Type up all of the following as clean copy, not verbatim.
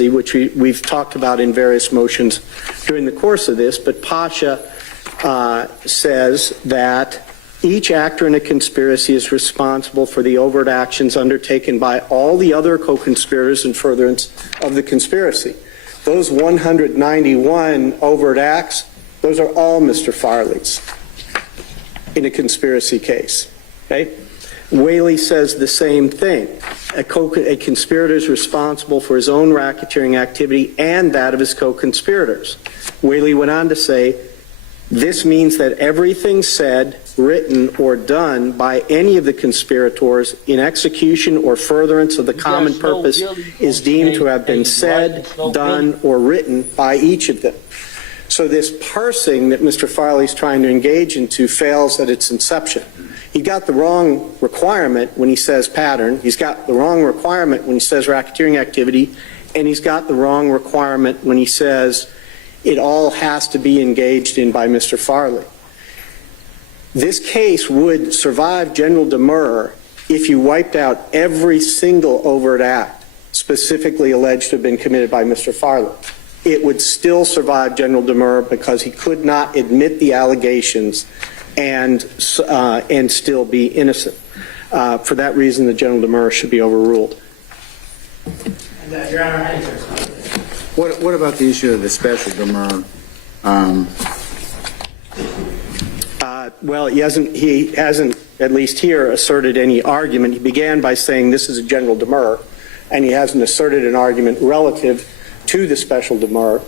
which we've talked about in various motions during the course of this, but Pasha says that each actor in a conspiracy is responsible for the overt actions undertaken by all the other co-conspirators in furtherance of the conspiracy. Those 191 overt acts, those are all Mr. Farley's in a conspiracy case. Okay? Whaley says the same thing. A conspirator is responsible for his own racketeering activity and that of his co-conspirators. Whaley went on to say, this means that everything said, written, or done by any of the conspirators in execution or furtherance of the common purpose is deemed to have been said, done, or written by each of them. So this parsing that Mr. Farley's trying to engage into fails at its inception. He got the wrong requirement when he says pattern, he's got the wrong requirement when he says racketeering activity, and he's got the wrong requirement when he says it all has to be engaged in by Mr. Farley. This case would survive general demurrer if you wiped out every single overt act specifically alleged to have been committed by Mr. Farley. It would still survive general demurrer because he could not admit the allegations and still be innocent. For that reason, the general demurrer should be overruled. And, Your Honor, I What about the issue of the special demurrer? Well, he hasn't, at least here, asserted any argument. He began by saying this is a general demurrer, and he hasn't asserted an argument relative to the special demurrer.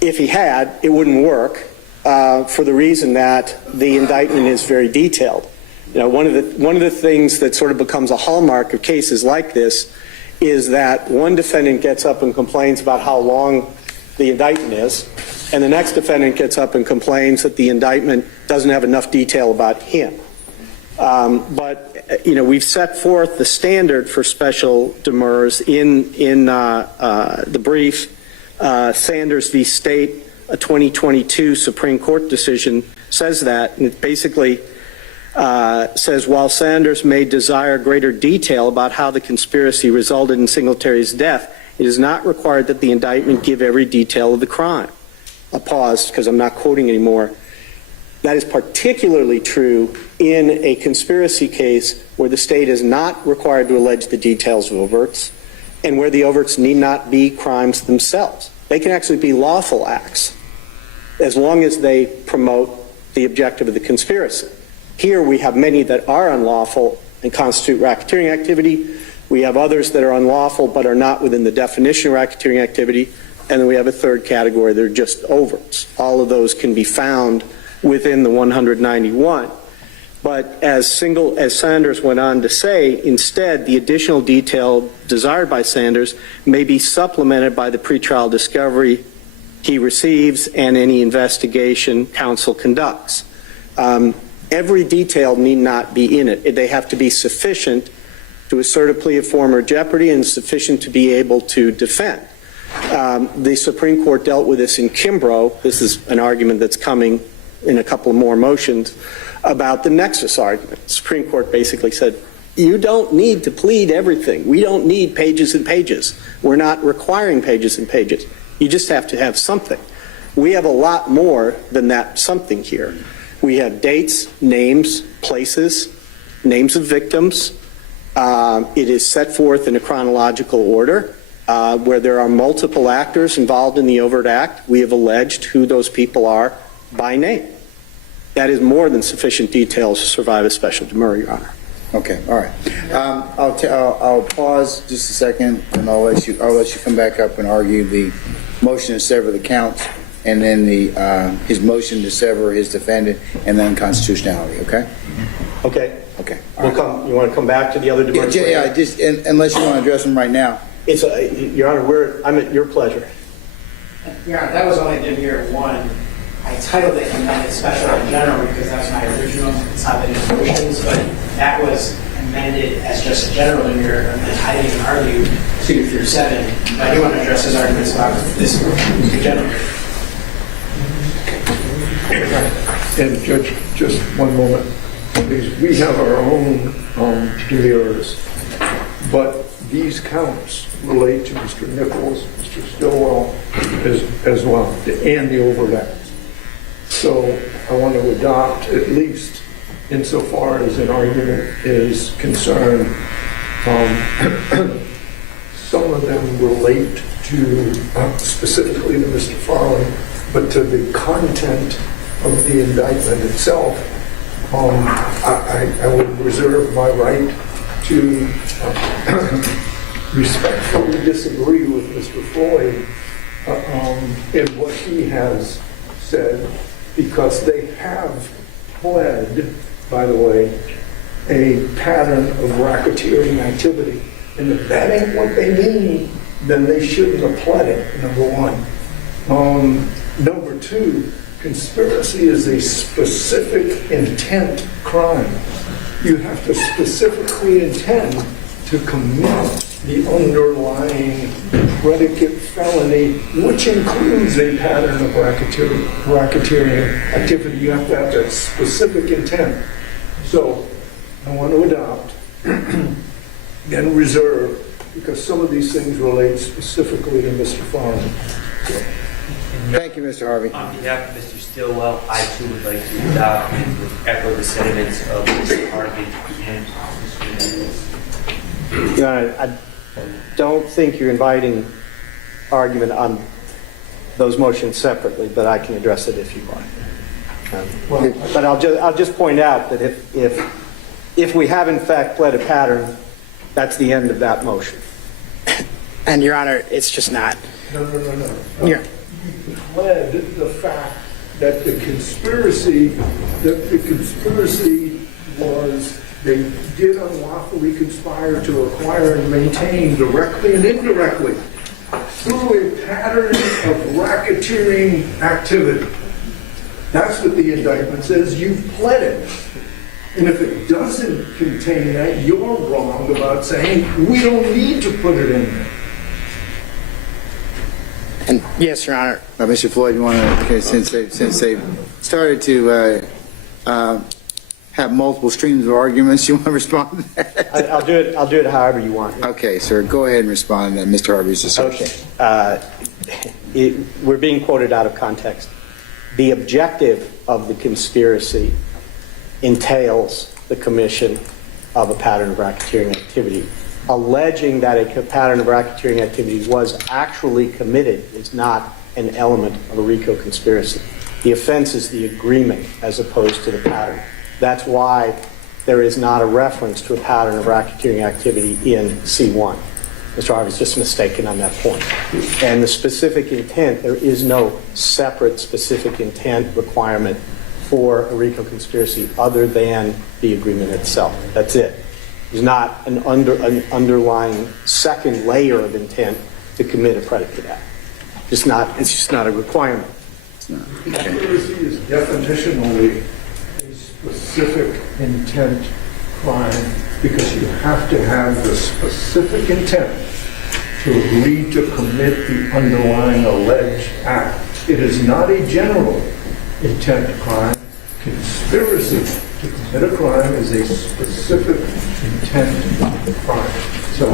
If he had, it wouldn't work for the reason that the indictment is very detailed. You know, one of the things that sort of becomes a hallmark of cases like this is that one defendant gets up and complains about how long the indictment is, and the next defendant gets up and complains that the indictment doesn't have enough detail about him. But you know, we've set forth the standard for special demurrers in the brief. Sanders v. State, a 2022 Supreme Court decision, says that, and it basically says, while Sanders may desire greater detail about how the conspiracy resulted in Singletary's death, it is not required that the indictment give every detail of the crime. A pause, because I'm not quoting anymore. That is particularly true in a conspiracy case where the state is not required to allege the details of overts, and where the overts need not be crimes themselves. They can actually be lawful acts, as long as they promote the objective of the conspiracy. Here we have many that are unlawful and constitute racketeering activity. We have others that are unlawful but are not within the definition of racketeering activity. And then we have a third category that are just overts. All of those can be found within the 191. But as Sanders went on to say, instead, the additional detail desired by Sanders may be supplemented by the pretrial discovery he receives and any investigation counsel conducts. Every detail need not be in it. They have to be sufficient to assert a plea of former jeopardy and sufficient to be able to defend. The Supreme Court dealt with this in Kimbrough. This is an argument that's coming in a couple more motions about the Nexus argument. The Supreme Court basically said, you don't need to plead everything. We don't need pages and pages. We're not requiring pages and pages. You just have to have something. We have a lot more than that something here. We have dates, names, places, names of victims. It is set forth in a chronological order. Where there are multiple actors involved in the overt act, we have alleged who those people are by name. That is more than sufficient details to survive a special demurrer, Your Honor. Okay, all right. I'll pause just a second, and I'll let you come back up and argue the motion to sever the counts, and then his motion to sever his defendant, and then constitutionality. Okay. Okay. Okay. You want to come back to the other demurrers? Yeah. Just unless you want to address them right now. It's Your Honor, I'm at your pleasure. Your Honor, that was only demurrer one. I titled it amended special in general because that was my original consolidated motions, but that was amended as just a general demurrer, and I didn't even argue 2 through 7. But I do want to address his arguments about this general. And Judge, just one moment, please. We have our own demurrers, but these counts relate to Mr. Nichols, Mr. Stillwell as well, and the overt acts. So I want to adopt, at least insofar as an argument is concerned, some of them relate to, specifically to Mr. Farley, but to the content of the indictment itself. I would reserve my right to respectfully disagree with Mr. Floyd in what he has said, because they have pled, by the way, a pattern of racketeering activity. And if that ain't what they mean, then they shouldn't have pled it, number one. Number two, conspiracy is a specific intent crime. You have to specifically intend to commit the underlying predicate felony, which includes a pattern of racketeering activity. You have to have that specific intent. So I want to adopt and reserve, because some of these things relate specifically to Mr. Farley. Thank you, Mr. Harvey. On behalf of Mr. Stillwell, I too would like to adopt and echo the sentiments of Mr. Harvey and Mr. Menendez. Your Honor, I don't think you're inviting argument on those motions separately, but I can address it if you want. But I'll just point out that if we have in fact pled a pattern, that's the end of that motion. And Your Honor, it's just not. No. Yeah. You pled the fact that the conspiracy was they did unlawfully conspire to acquire and maintain directly and indirectly through a pattern of racketeering activity. That's what the indictment says. You've pled it. And if it doesn't contain that, you're wrong about saying we don't need to put it in there. And yes, Your Honor. Mr. Floyd, you want to, okay, since they started to have multiple streams of arguments, you want to respond to that? I'll do it however you want. Okay, sir, go ahead and respond to Mr. Harvey's assertion. Okay. We're being quoted out of context. The objective of the conspiracy entails the commission of a pattern of racketeering activity. Alleging that a pattern of racketeering activity was actually committed is not an element of a RICO conspiracy. The offense is the agreement as opposed to the pattern. That's why there is not a reference to a pattern of racketeering activity in C1. Mr. Harvey's just mistaken on that point. And the specific intent, there is no separate specific intent requirement for a RICO conspiracy other than the agreement itself. That's it. There's not an underlying second layer of intent to commit a predicate act. It's just not a requirement. Conspiracy is definitionally a specific intent crime because you have to have the specific intent to agree to commit the underlying alleged act. It is not a general intent crime. Conspiracy to commit a crime is a specific intent crime. So,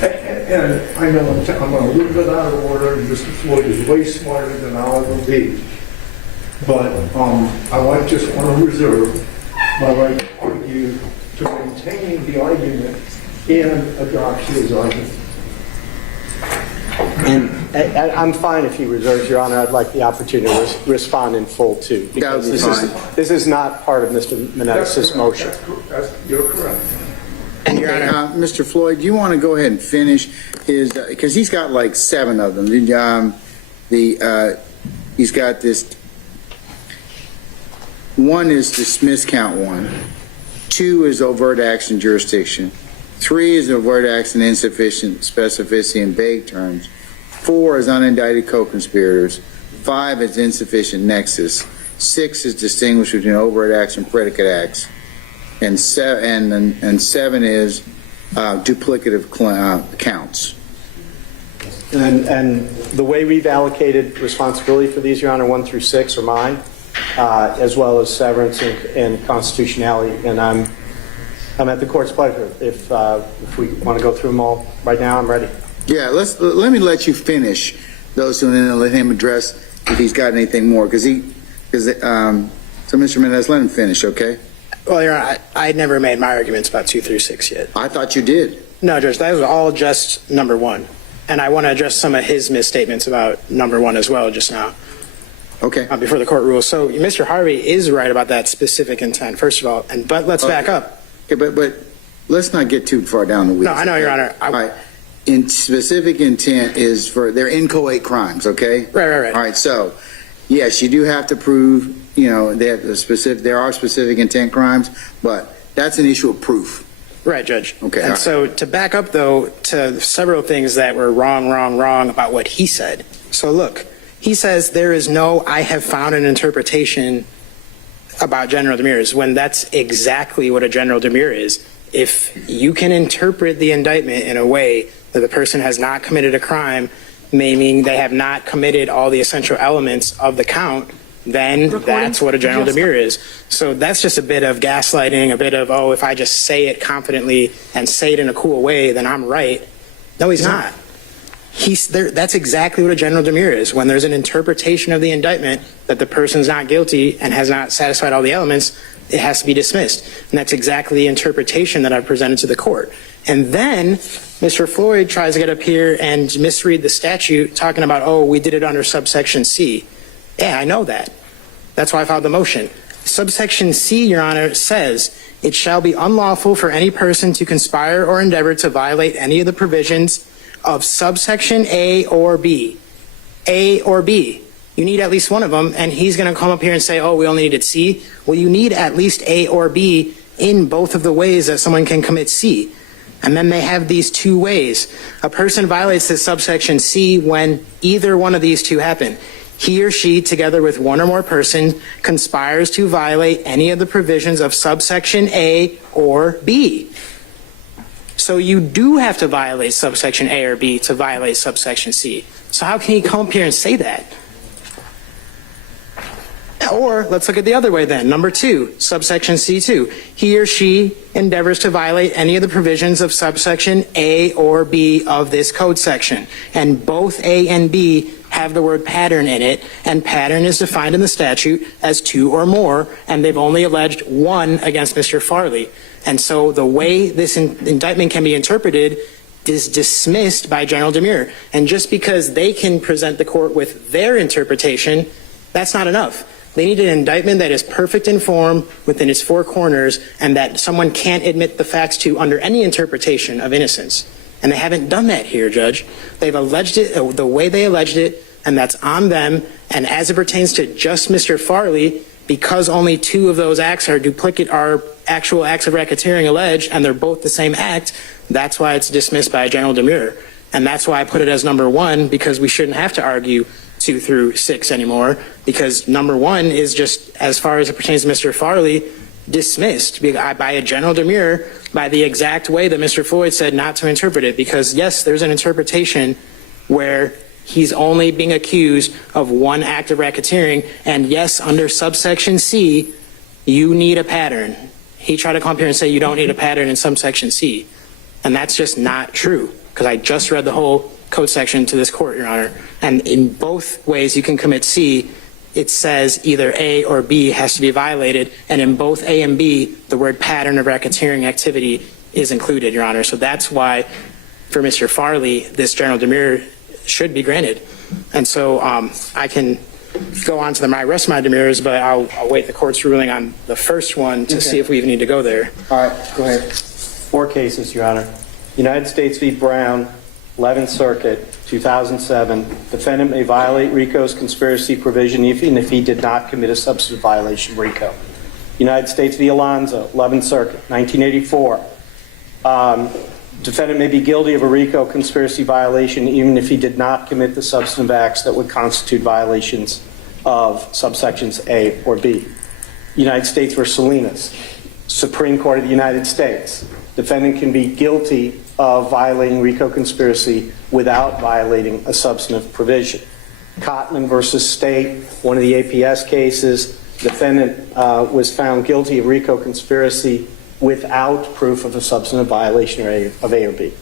and I know I'm a little bit out of order, and Mr. Floyd is way smarter than I will be. But I just want to reserve my right to argue, to maintain the argument and adopt his argument. And I'm fine if he reserves, Your Honor. I'd like the opportunity to respond in full, too. Because this is not part of Mr. Menendez's motion. You're correct. Your Honor, Mr. Floyd, do you want to go ahead and finish his, because he's got like 7 of them. He's got this, 1 is dismiss count 1, 2 is overt action jurisdiction, 3 is overt action insufficient specificity in vague terms, 4 is unindicted co-conspirators, 5 is insufficient nexus, 6 is distinguished between overt acts and predicate acts, and 7 is duplicative counts. And the way we've allocated responsibility for these, Your Honor, 1 through 6 are mine, as well as severance and constitutionality. And I'm at the court's pleasure. If we want to go through them all right now, I'm ready. Yeah, let me let you finish those two, and then I'll let him address if he's got anything more, so Mr. Mendez, let him finish, okay? Well, Your Honor, I never made my arguments about 2 through 6 yet. I thought you did. No, Judge, that was all just number 1. And I want to address some of his misstatements about number 1 as well just now, Okay. before the court rules. So Mr. Harvey is right about that specific intent, first of all, but let's back up. Okay, but let's not get too far down the weeds. No, I know, Your Honor. All right. In specific intent is they're inchoate crimes, okay? Right. All right, so, yes, you do have to prove, there are specific intent crimes, but that's an issue of proof. Right, Judge. Okay, all And right. so to back up, though, to several things that were wrong about what he said. So look, he says there is no, I have found an interpretation about general demurs, when that's exactly what a general demur is. If you can interpret the indictment in a way that the person has not committed a crime, meaning they have not committed all the essential elements of the count, then that's what a general demur is. So that's just a bit of gaslighting, a bit of, oh, if I just say it confidently and say it in a cool way, then I'm right. No, he's not. He's there. That's exactly what a general demur is. When there's an interpretation of the indictment that the person's not guilty and has not satisfied all the elements, it has to be dismissed. And that's exactly the interpretation that I've presented to the court. And then Mr. Floyd tries to get up here and misread the statute, talking about, oh, we did it under subsection C. Yeah, I know that. That's why I filed the motion. Subsection C, Your Honor, says, it shall be unlawful for any person to conspire or endeavor to violate any of the provisions of subsection A or B. A or B. You need at least one of them, and he's going to come up here and say, oh, we only needed C. Well, you need at least A or B in both of the ways that someone can commit C. And then they have these 2 ways. A person violates this subsection C when either one of these 2 happen. He or she, together with one or more persons, conspires to violate any of the provisions of subsection A or B. So you do have to violate subsection A or B to violate subsection C. So how can he come up here and say that? Or let's look at the other way then. Number 2, subsection C2. He or she endeavors to violate any of the provisions of subsection A or B of this code section. And both A and B have the word pattern in it, and pattern is defined in the statute as 2 or more, and they've only alleged 1 against Mr. Farley. And so the way this indictment can be interpreted is dismissed by general demur. And just because they can present the court with their interpretation, that's not enough. They need an indictment that is perfect in form within its 4 corners, and that someone can't admit the facts to under any interpretation of innocence. And they haven't done that here, Judge. They've alleged it the way they alleged it, and that's on them. And as it pertains to just Mr. Farley, because only 2 of those acts are actual acts of racketeering alleged, and they're both the same act, that's why it's dismissed by general demur. And that's why I put it as number 1, because we shouldn't have to argue 2 through 6 anymore, because number 1 is just, as far as it pertains to Mr. Farley, dismissed by a general demur by the exact way that Mr. Floyd said not to interpret it. Because yes, there's an interpretation where he's only being accused of 1 act of racketeering, and yes, under subsection C, you need a pattern. He tried to come up here and say you don't need a pattern in subsection C, and that's just not true, because I just read the whole code section to this court, Your Honor, and in both ways you can commit C. It says either A or B has to be violated, and in both A and B, the word pattern of racketeering activity is included, Your Honor. So that's why, for Mr. Farley, this general demur should be granted. And so I can go on to the rest of my demurs, but I'll wait the court's ruling on the first one to see if we even need to go there. All right, go ahead. 4 cases, Your Honor. United States v. Brown, 11th Circuit, 2007. Defendant may violate RICO's conspiracy provision even if he did not commit a substantive violation of RICO. United States v. Alonzo, 11th Circuit, 1984. Defendant may be guilty of a RICO conspiracy violation even if he did not commit the substantive acts that would constitute violations of subsections A or B. United States v. Salinas, Supreme Court of the United States. Defendant can be guilty of violating RICO conspiracy without violating a substantive provision. Cotman versus State, one of the APS cases, defendant was found guilty of RICO conspiracy without proof of a substantive violation of A or B.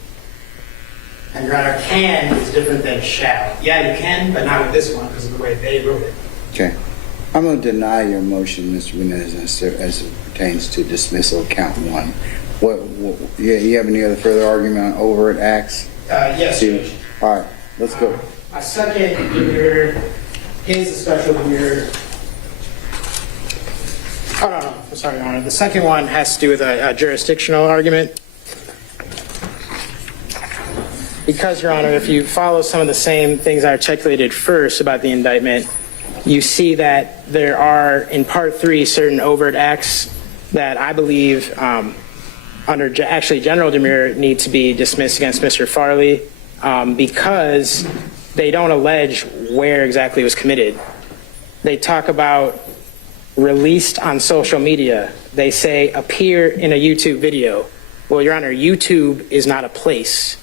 And Your Honor, can is different than shall. Yeah, you can, but not with this one because of the way they wrote it. Okay. I'm going to deny your motion, Mr. Menez, as it pertains to dismissal of count one. You have any other further argument on overt acts? Yes, Judge. All right, let's go. My second demurrer is a special demurrer. Oh, no, I'm sorry, Your Honor. The second one has to do with a jurisdictional argument. Because, Your Honor, if you follow some of the same things I articulated first about the indictment, you see that there are, in Part 3, certain overt acts that I believe, under actually general demurrer, need to be dismissed against Mr. Farley because they don't allege where exactly it was committed. They talk about released on social media. They say appear in a YouTube video. Well, Your Honor, YouTube is not a place.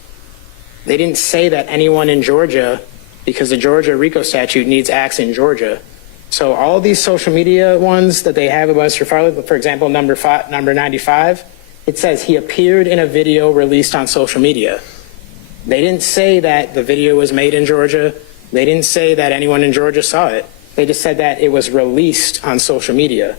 They didn't say that anyone in Georgia, because the Georgia RICO statute needs acts in Georgia. So all these social media ones that they have about Mr. Farley, for example, number 95, it says he appeared in a video released on social media. They didn't say that the video was made in Georgia. They didn't say that anyone in Georgia saw it. They just said that it was released on social media.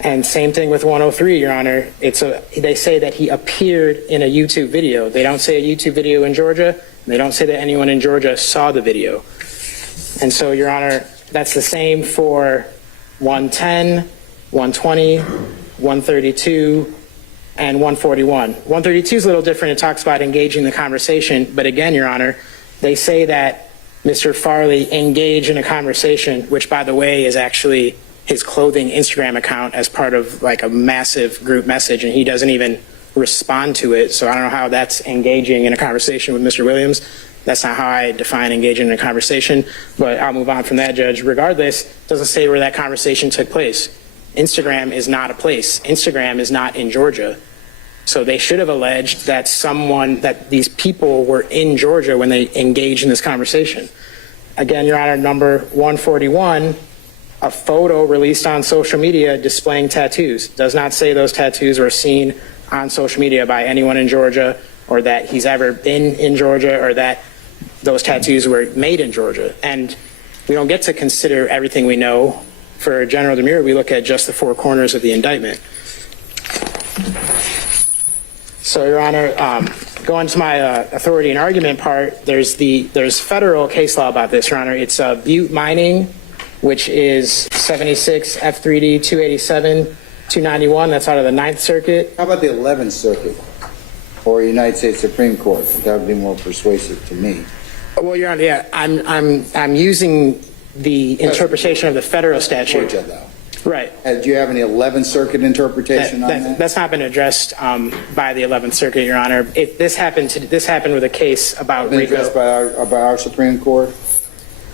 And same thing with 103, Your Honor. They say that he appeared in a YouTube video. They don't say a YouTube video in Georgia. They don't say that anyone in Georgia saw the video. And so, Your Honor, that's the same for 110, 120, 132, and 141. 132 is a little different. It talks about engaging the conversation. But again, Your Honor, they say that Mr. Farley engaged in a conversation, which, by the way, is actually his clothing Instagram account as part of like a massive group message, and he doesn't even respond to it. So I don't know how that's engaging in a conversation with Mr. Williams. That's not how I define engaging in a conversation, but I'll move on from that, Judge. Regardless, it doesn't say where that conversation took place. Instagram is not a place. Instagram is not in Georgia. So they should have alleged that that these people were in Georgia when they engaged in this conversation. Again, Your Honor, number 141, a photo released on social media displaying tattoos. Does not say those tattoos were seen on social media by anyone in Georgia, or that he's ever been in Georgia, or that those tattoos were made in Georgia. And we don't get to consider everything we know. For general demurrer, we look at just the four corners of the indictment. So, Your Honor, going to my authority and argument part, there's federal case law about this, Your Honor. It's Butte Mining, which is 76 F3D 287 291. That's out of the Ninth Circuit. How about the 11th Circuit or United States Supreme Court? That would be more persuasive to me. Well, Your Honor, yeah, I'm using the interpretation of the federal statute. Georgia, though. Right. Do you have any 11th Circuit interpretation on that? That's not been addressed by the 11th Circuit, Your Honor. This happened with a case about Been RICO. addressed by our Supreme Court?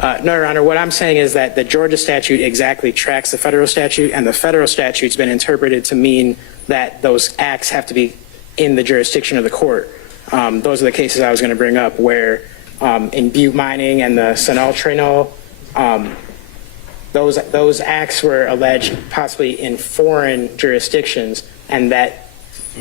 No, Your Honor. What I'm saying is that the Georgia statute exactly tracks the federal statute, and the federal statute's been interpreted to mean that those acts have to be in the jurisdiction of the court. Those are the cases I was going to bring up, where in Butte Mining and the Sonal-Trinol, those acts were alleged possibly in foreign jurisdictions, and that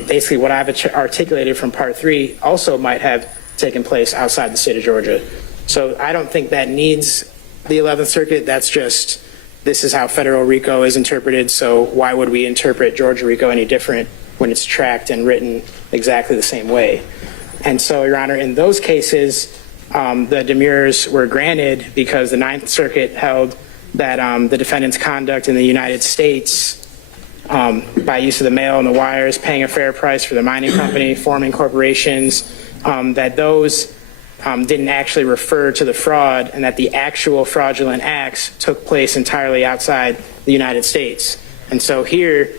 basically what I've articulated from Part 3 also might have taken place outside the state of Georgia. So I don't think that needs the 11th Circuit. That's just, this is how federal RICO is interpreted, so why would we interpret Georgia RICO any different when it's tracked and written exactly the same way? And so, Your Honor, in those cases, the demurrers were granted because the Ninth Circuit held that the defendant's conduct in the United States, by use of the mail and the wires, paying a fair price for the mining company, forming corporations, that those didn't actually refer to the fraud, and that the actual fraudulent acts took place entirely outside the United States. And so here,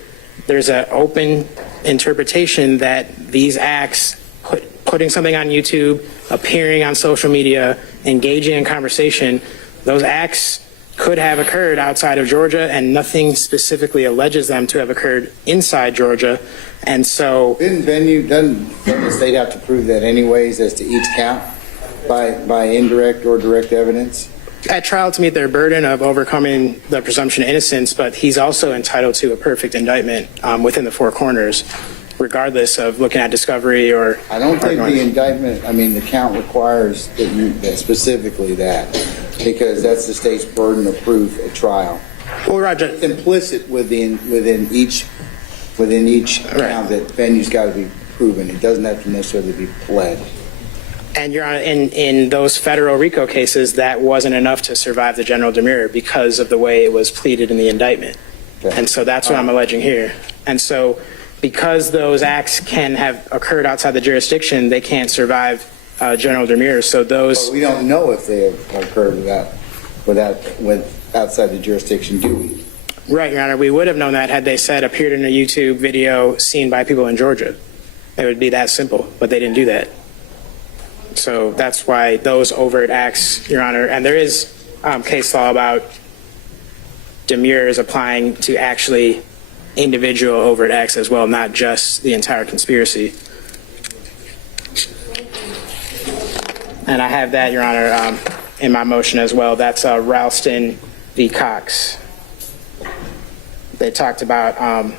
there's an open interpretation that these acts, putting something on YouTube, appearing on social media, engaging in conversation, those acts could have occurred outside of Georgia, and nothing specifically alleges them to have occurred inside Georgia. And so, Doesn't the state have to prove that anyways as to each count by indirect or direct evidence? at trial to meet their burden of overcoming the presumption of innocence, but he's also entitled to a perfect indictment within the four corners. regardless of looking at discovery or. I don't think or- the indictment, I mean, the count requires that specifically that, because that's the state's burden of proof at trial. Well, Roger, It's implicit within each count that venue's got to be proven. It doesn't have to necessarily be pled. and Your Honor, in those federal RICO cases, that wasn't enough to survive the general demurrer because of the way it was pleaded in the indictment. Okay. And so that's what I'm alleging here. And so because those acts can have occurred outside the jurisdiction, they can't survive general demurrer. So those. But we don't know if they have occurred outside the jurisdiction, do we? Right, Your Honor. We would have known that had they said appeared in a YouTube video seen by people in Georgia. It would be that simple, but they didn't do that. So that's why those overt acts, Your Honor, and there is case law about demurrers applying to actually individual overt acts as well, not just the entire conspiracy. And I have that, Your Honor, in my motion as well. That's Ralston v. Cox. They talked about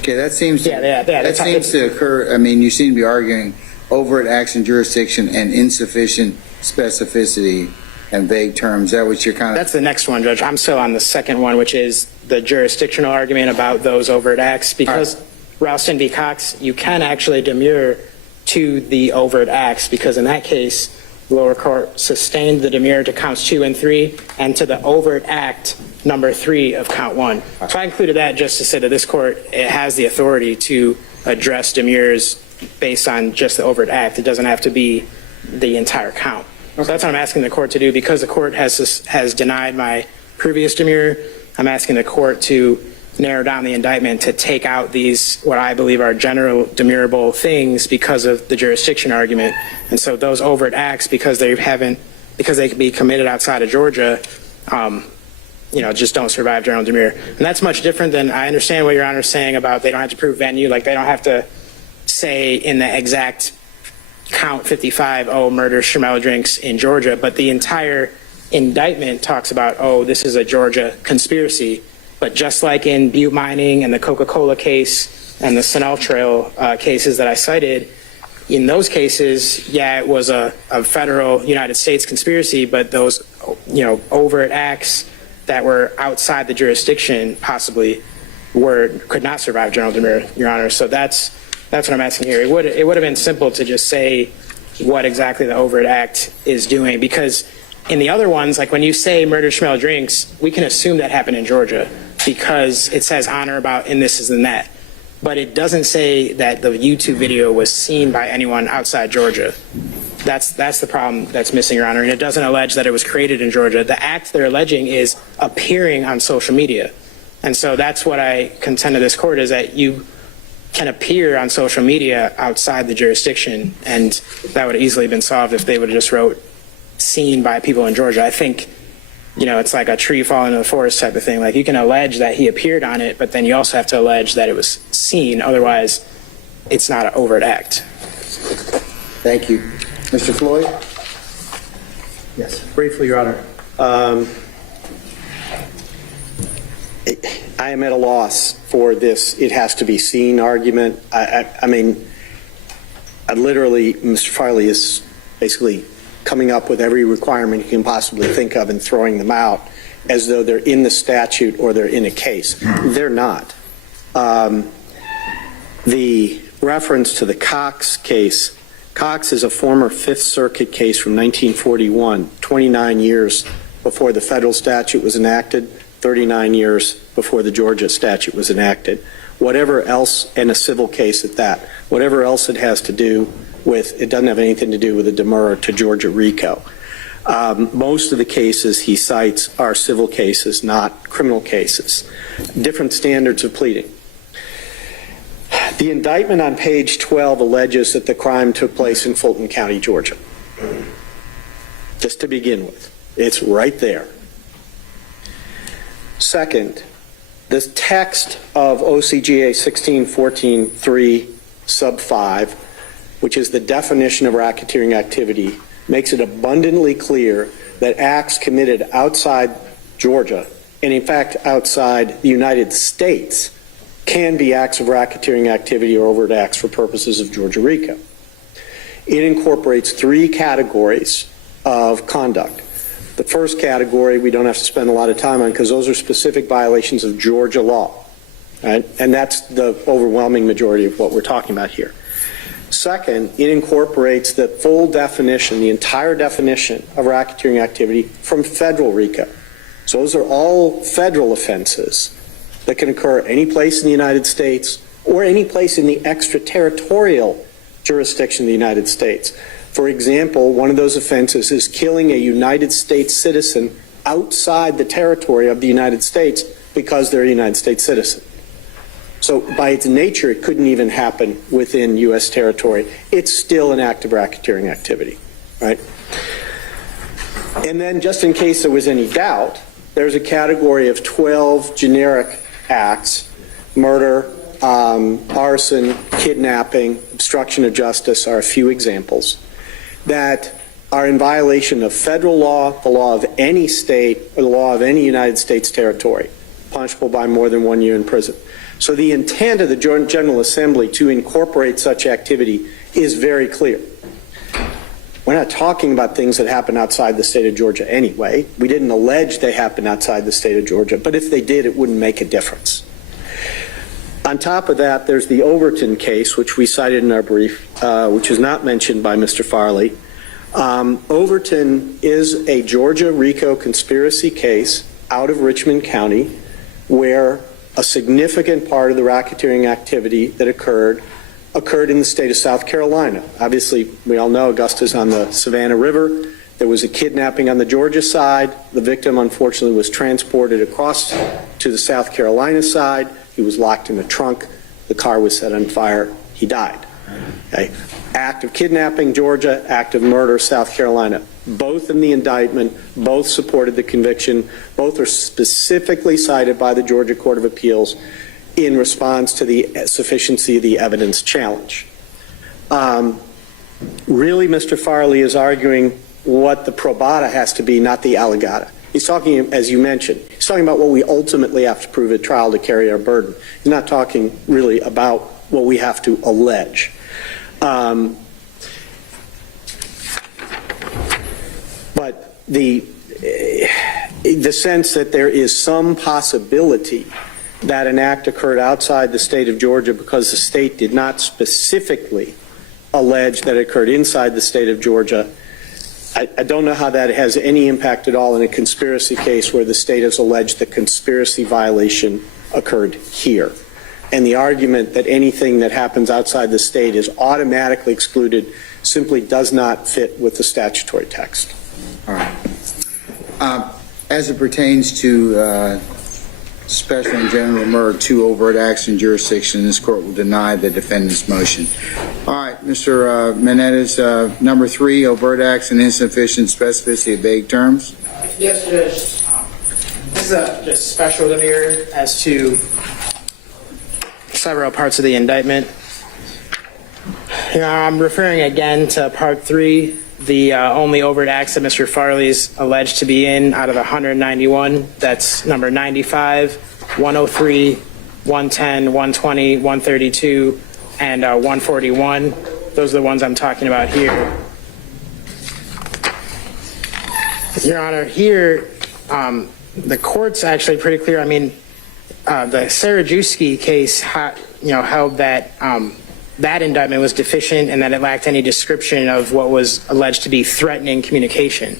Okay, that seems that's how- to occur. I mean, you seem to be arguing overt acts in jurisdiction and insufficient specificity and vague terms. Is that what you're kind of? That's the next one, Judge. I'm still on the second one, which is the jurisdictional argument about those overt acts. Because Ralston v. Cox, you can actually demur to the overt acts, because in that case, the lower court sustained the demurrer to counts 2 and 3 and to the overt act number 3 of count 1. So I included that just to say that this court, it has the authority to address demurrers based on just the overt act. It doesn't have to be the entire count. So that's what I'm asking the court to do. Because the court has denied my previous demurrer, I'm asking the court to narrow down the indictment to take out these, what I believe are general demurrable things because of the jurisdiction argument. And so those overt acts, because they can be committed outside of Georgia, just don't survive general demurrer. And that's much different than, I understand what Your Honor is saying about they don't have to prove venue, like they don't have to say in the exact count 55, murder Schmel drinks in Georgia, but the entire indictment talks about, this is a Georgia conspiracy. But just like in Butte Mining and the Coca-Cola case and the Sunel Trail cases that I cited, in those cases, it was a federal United States conspiracy, but those, overt acts that were outside the jurisdiction possibly could not survive general demurrer, Your Honor. So that's what I'm asking here. It would have been simple to just say what exactly the overt act is doing, because in the other ones, like when you say murder Schmel drinks, we can assume that happened in Georgia because it says honor about and this is and that. But it doesn't say that the YouTube video was seen by anyone outside Georgia. That's the problem that's missing, Your Honor. And it doesn't allege that it was created in Georgia. The act they're alleging is appearing on social media. And so that's what I contend to this court, is that you can appear on social media outside the jurisdiction, and that would have easily been solved if they would have just wrote seen by people in Georgia. I think, it's like a tree falling in the forest type of thing. Like, you can allege that he appeared on it, but then you also have to allege that it was seen. Otherwise, it's not an overt act. Thank you. Mr. Floyd? Yes, briefly, Your Honor. I am at a loss for this "it has to be seen" argument. I mean, literally, Mr. Farley is basically coming up with every requirement you can possibly think of and throwing them out as though they're in the statute or they're in a case. They're not. The reference to the Cox case, Cox is a former Fifth Circuit case from 1941, 29 years before the federal statute was enacted, 39 years before the Georgia statute was enacted. Whatever else, and a civil case at that, whatever else it has to do with, it doesn't have anything to do with the demurrer to Georgia RICO. Most of the cases he cites are civil cases, not criminal cases. Different standards of pleading. The indictment on page 12 alleges that the crime took place in Fulton County, Georgia. Just to begin with, it's right there. Second, the text of OCGA 1614.3 sub 5, which is the definition of racketeering activity, makes it abundantly clear that acts committed outside Georgia and in fact outside the United States, can be acts of racketeering activity or overt acts for purposes of Georgia RICO. It incorporates 3 categories of conduct. The first category we don't have to spend a lot of time on because those are specific violations of Georgia law, right? And that's the overwhelming majority of what we're talking about here. Second, it incorporates the full definition, the entire definition of racketeering activity from federal RICO. So those are all federal offenses that can occur any place in the United States or any place in the extraterritorial jurisdiction of the United States. For example, one of those offenses is killing a United States citizen outside the territory of the United States because they're a United States citizen. So by its nature, it couldn't even happen within U.S. territory. It's still an act of racketeering activity, right? And then just in case there was any doubt, there's a category of 12 generic acts: murder, arson, kidnapping, obstruction of justice are a few examples that are in violation of federal law, the law of any state, or the law of any United States territory, punishable by more than 1 year in prison. So the intent of the General Assembly to incorporate such activity is very clear. We're not talking about things that happen outside the state of Georgia anyway. We didn't allege they happened outside the state of Georgia, but if they did, it wouldn't make a difference. On top of that, there's the Overton case, which we cited in our brief, which is not mentioned by Mr. Farley. Overton is a Georgia RICO conspiracy case out of Richmond County where a significant part of the racketeering activity that occurred in the state of South Carolina. Obviously, we all know Augusta's on the Savannah River. There was a kidnapping on the Georgia side. The victim, unfortunately, was transported across to the South Carolina side. He was locked in a trunk. The car was set on fire. He died. Okay. Act of kidnapping, Georgia. Act of murder, South Carolina. Both in the indictment, both supported the conviction. Both are specifically cited by the Georgia Court of Appeals in response to the sufficiency of the evidence challenge. Really, Mr. Farley is arguing what the probata has to be, not the allegata. He's talking, as you mentioned, he's talking about what we ultimately have to prove at trial to carry our burden. He's not talking really about what we have to allege. But the sense that there is some possibility that an act occurred outside the state of Georgia because the state did not specifically allege that it occurred inside the state of Georgia, I don't know how that has any impact at all in a conspiracy case where the state has alleged the conspiracy violation occurred here. And the argument that anything that happens outside the state is automatically excluded simply does not fit with the statutory text. All right. As it pertains to special and general murder, 2 overt acts in jurisdiction, this court will deny the defendant's motion. All right, Mr. Menendez, number 3, overt acts and insufficient specificity of vague terms. Yes, Judge. This is just special demurrer as to several parts of the indictment. I'm referring again to Part 3, the only overt acts that Mr. Farley is alleged to be in out of the 191. That's number 95, 103, 110, 120, 132, and 141. Those are the ones I'm talking about here. Your Honor, here, the court's actually pretty clear. I mean, the Sarajewski case, held that that indictment was deficient and that it lacked any description of what was alleged to be threatening communication.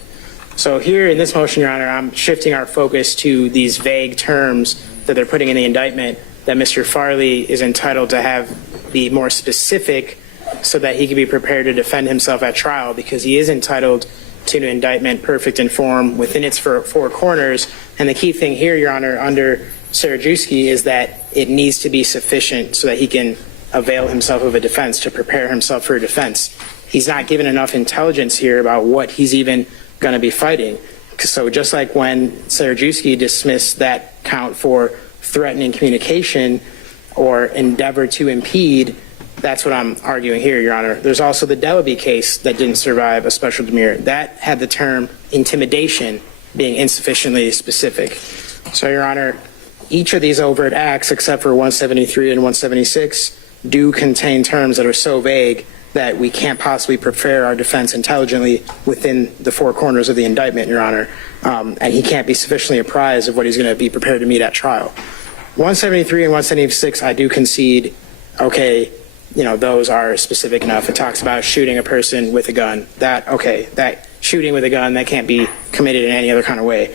So here in this motion, Your Honor, I'm shifting our focus to these vague terms that they're putting in the indictment that Mr. Farley is entitled to have be more specific so that he can be prepared to defend himself at trial, because he is entitled to an indictment perfect in form within its four corners. And the key thing here, Your Honor, under Sarajewski is that it needs to be sufficient so that he can avail himself of a defense, to prepare himself for a defense. He's not given enough intelligence here about what he's even going to be fighting. So just like when Sarajewski dismissed that count for threatening communication or endeavor to impede, that's what I'm arguing here, Your Honor. There's also the Delaby case that didn't survive a special demurrer. That had the term intimidation being insufficiently specific. So, Your Honor, each of these overt acts, except for 173 and 176, do contain terms that are so vague that we can't possibly prepare our defense intelligently within the four corners of the indictment, Your Honor. And he can't be sufficiently apprised of what he's going to be prepared to meet at trial. 173 and 176, I do concede, okay, you know, those are specific enough. It talks about shooting a person with a gun. That shooting with a gun, that can't be committed in any other kind of way.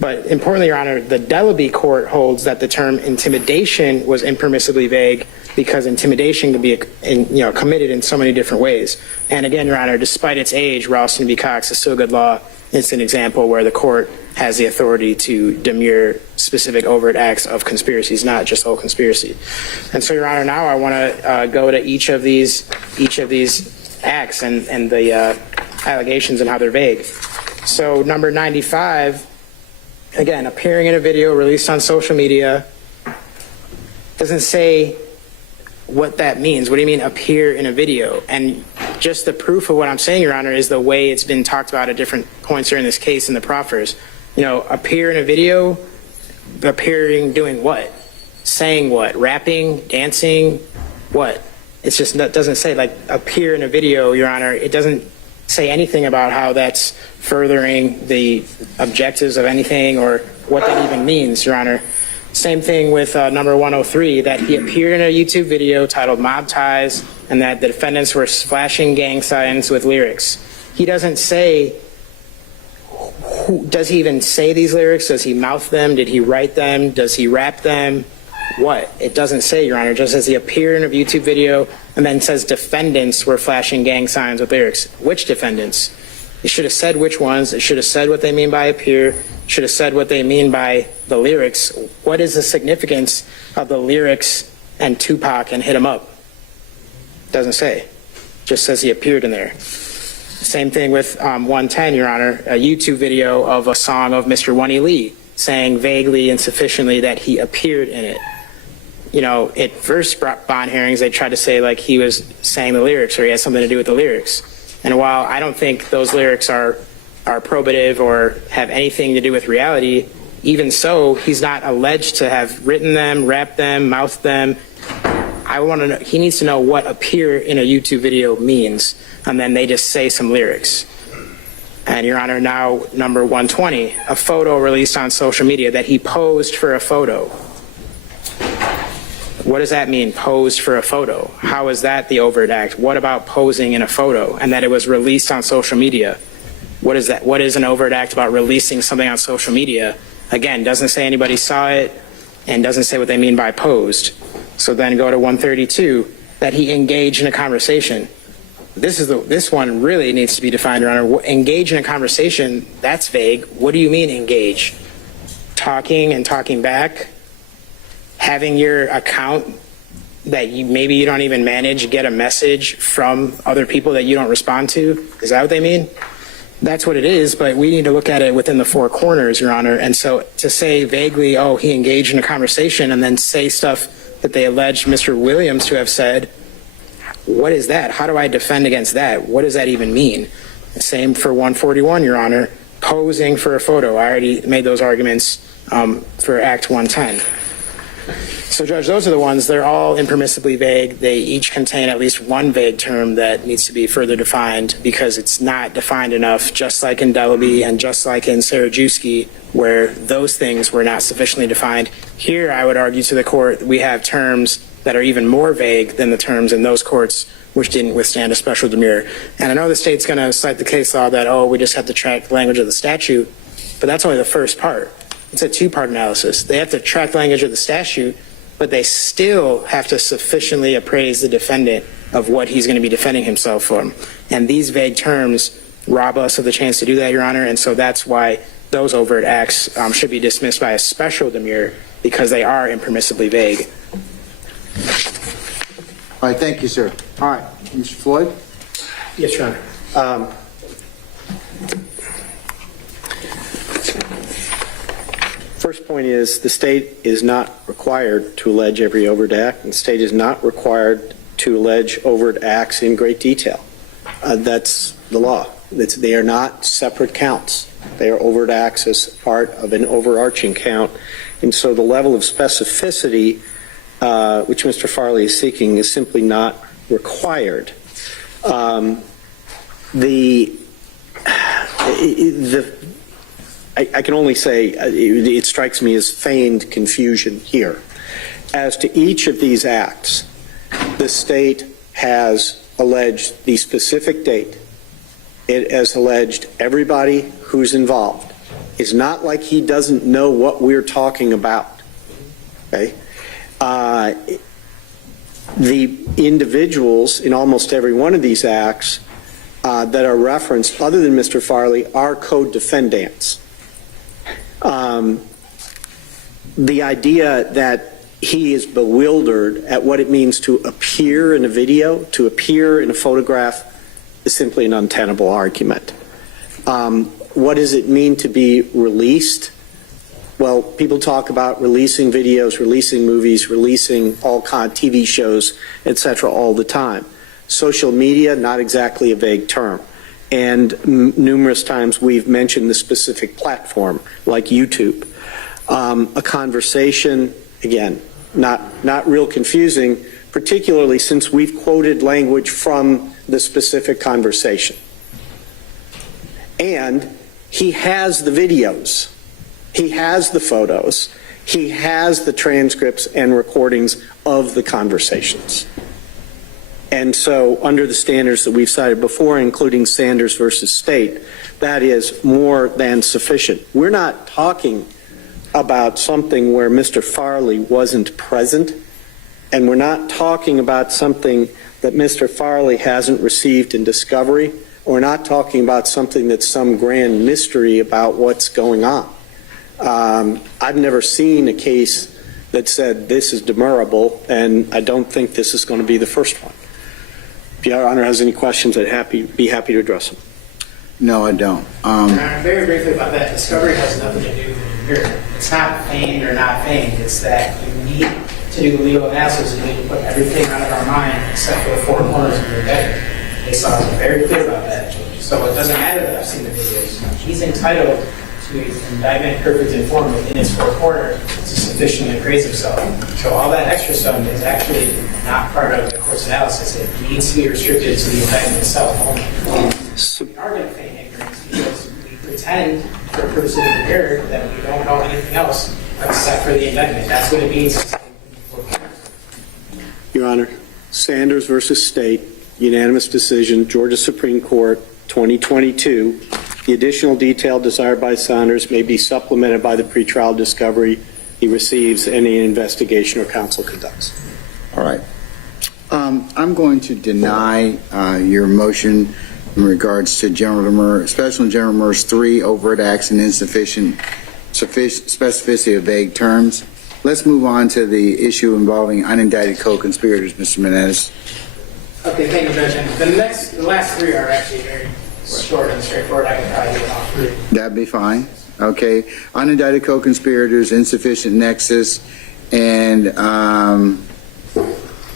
But importantly, Your Honor, the Delaby court holds that the term intimidation was impermissibly vague because intimidation can be, committed in so many different ways. And again, Your Honor, despite its age, Ralston v. Cox is still good law. It's an example where the court has the authority to demur specific overt acts of conspiracies, not just whole conspiracy. And so, Your Honor, now I want to go to each of these acts and the allegations and how they're vague. So, number 95. Again, appearing in a video released on social media doesn't say what that means. What do you mean appear in a video? And just the proof of what I'm saying, Your Honor, is the way it's been talked about at different points during this case in the proffers. You know, appear in a video, appearing doing what? Saying what? Rapping, dancing, what? It's just, that doesn't say like appear in a video, Your Honor. It doesn't say anything about how that's furthering the objectives of anything or what that even means, Your Honor. Same thing with number 103, that he appeared in a YouTube video titled Mob Ties and that the defendants were flashing gang signs with lyrics. He doesn't say, does he even say these lyrics? Does he mouth them? Did he write them? Does he rap them? What? It doesn't say, Your Honor. It just says he appeared in a YouTube video and then says defendants were flashing gang signs with lyrics. Which defendants? It should have said which ones. It should have said what they mean by appear. It should have said what they mean by the lyrics. What is the significance of the lyrics and Tupac and Hit 'Em Up? Doesn't say. Just says he appeared in there. Same thing with 110, Your Honor, a YouTube video of a song of Mr. Wunny Lee saying vaguely and sufficiently that he appeared in it. You know, at first bond hearings, they tried to say like he was saying the lyrics or he had something to do with the lyrics. And while I don't think those lyrics are probative or have anything to do with reality, even so, he's not alleged to have written them, rapped them, mouthed them. I want to know, he needs to know what appear in a YouTube video means, and then they just say some lyrics. And Your Honor, now number 120, a photo released on social media that he posed for a photo. What does that mean, posed for a photo? How is that the overt act? What about posing in a photo and that it was released on social media? What is that? What is an overt act about releasing something on social media? Again, doesn't say anybody saw it and doesn't say what they mean by posed. So then go to 132, that he engaged in a conversation. This one really needs to be defined, Your Honor. Engage in a conversation, that's vague. What do you mean engage? Talking and talking back? Having your account that maybe you don't even manage get a message from other people that you don't respond to? Is that what they mean? That's what it is, but we need to look at it within the four corners, Your Honor. And so to say vaguely, oh, he engaged in a conversation and then say stuff that they allege Mr. Williams to have said, what is that? How do I defend against that? What does that even mean? Same for 141, Your Honor. Posing for a photo. I already made those arguments for Act 110. So, Judge, those are the ones. They're all impermissibly vague. They each contain at least one vague term that needs to be further defined because it's not defined enough, just like in Delaby and just like in Sarajewski, where those things were not sufficiently defined. Here, I would argue to the court, we have terms that are even more vague than the terms in those courts which didn't withstand a special demurrer. And I know the state's going to cite the case law that, oh, we just have to track the language of the statute, but that's only the first part. It's a two-part analysis. They have to track the language of the statute, but they still have to sufficiently appraise the defendant of what he's going to be defending himself from. And these vague terms rob us of the chance to do that, Your Honor, and so that's why those overt acts should be dismissed by a special demurrer because they are impermissibly vague. All right, thank you, sir. All right, Mr. Floyd? Yes, Your Honor. First point is the state is not required to allege every overt act, and the state is not required to allege overt acts in great detail. That's the law. They are not separate counts. They are overt acts as part of an overarching count. And so the level of specificity which Mr. Farley is seeking is simply not required. I can only say it strikes me as feigned confusion here. As to each of these acts, the state has alleged the specific date. It has alleged everybody who's involved. It's not like he doesn't know what we're talking about. Okay? The individuals in almost every one of these acts that are referenced, other than Mr. Farley, are co-defendants. The idea that he is bewildered at what it means to appear in a video, to appear in a photograph, is simply an untenable argument. What does it mean to be released? Well, people talk about releasing videos, releasing movies, releasing all kind of TV shows, etc. all the time. Social media, not exactly a vague term. And numerous times we've mentioned the specific platform, like YouTube. A conversation, again, not real confusing, particularly since we've quoted language from the specific conversation. And he has the videos. He has the photos. He has the transcripts and recordings of the conversations. And so under the standards that we've cited before, including Sanders versus State, that is more than sufficient. We're not talking about something where Mr. Farley wasn't present, and we're not talking about something that Mr. Farley hasn't received in discovery. We're not talking about something that's some grand mystery about what's going on. I've never seen a case that said this is demurrable, and I don't think this is going to be the first one. If Your Honor has any questions, I'd be happy to address them. No, I don't. Very briefly about that, discovery has nothing to do here. It's not feigned or not feigned. It's that you need to do legal analysis and you need to put everything out of our mind except for the four corners of your record. They saw us very clear about that. So it doesn't matter that I've seen the videos. He's entitled to an indictment perfect and form within its four corners to sufficiently praise himself. So all that extra stuff is actually not part of the court's analysis. It needs to be restricted to the indictment itself only. So we are going to feign ignorance because we pretend, for purposes of the error, that we don't know anything else except for the indictment. That's what it means. Your Honor, Sanders versus State, unanimous decision, Georgia Supreme Court, 2022. The additional detail desired by Sanders may be supplemented by the pretrial discovery he receives and any investigation or counsel conducts. All right. I'm going to deny your motion in regards to General Demers, Special and General Demers 3, overt acts and insufficient specificity of vague terms. Let's move on to the issue involving unindicted co-conspirators, Mr. Menendez. Okay, thank you, Judge. And the last three are actually very short and straightforward. I can probably do it all three. That'd be fine. Okay. Unindicted co-conspirators, insufficient nexus, and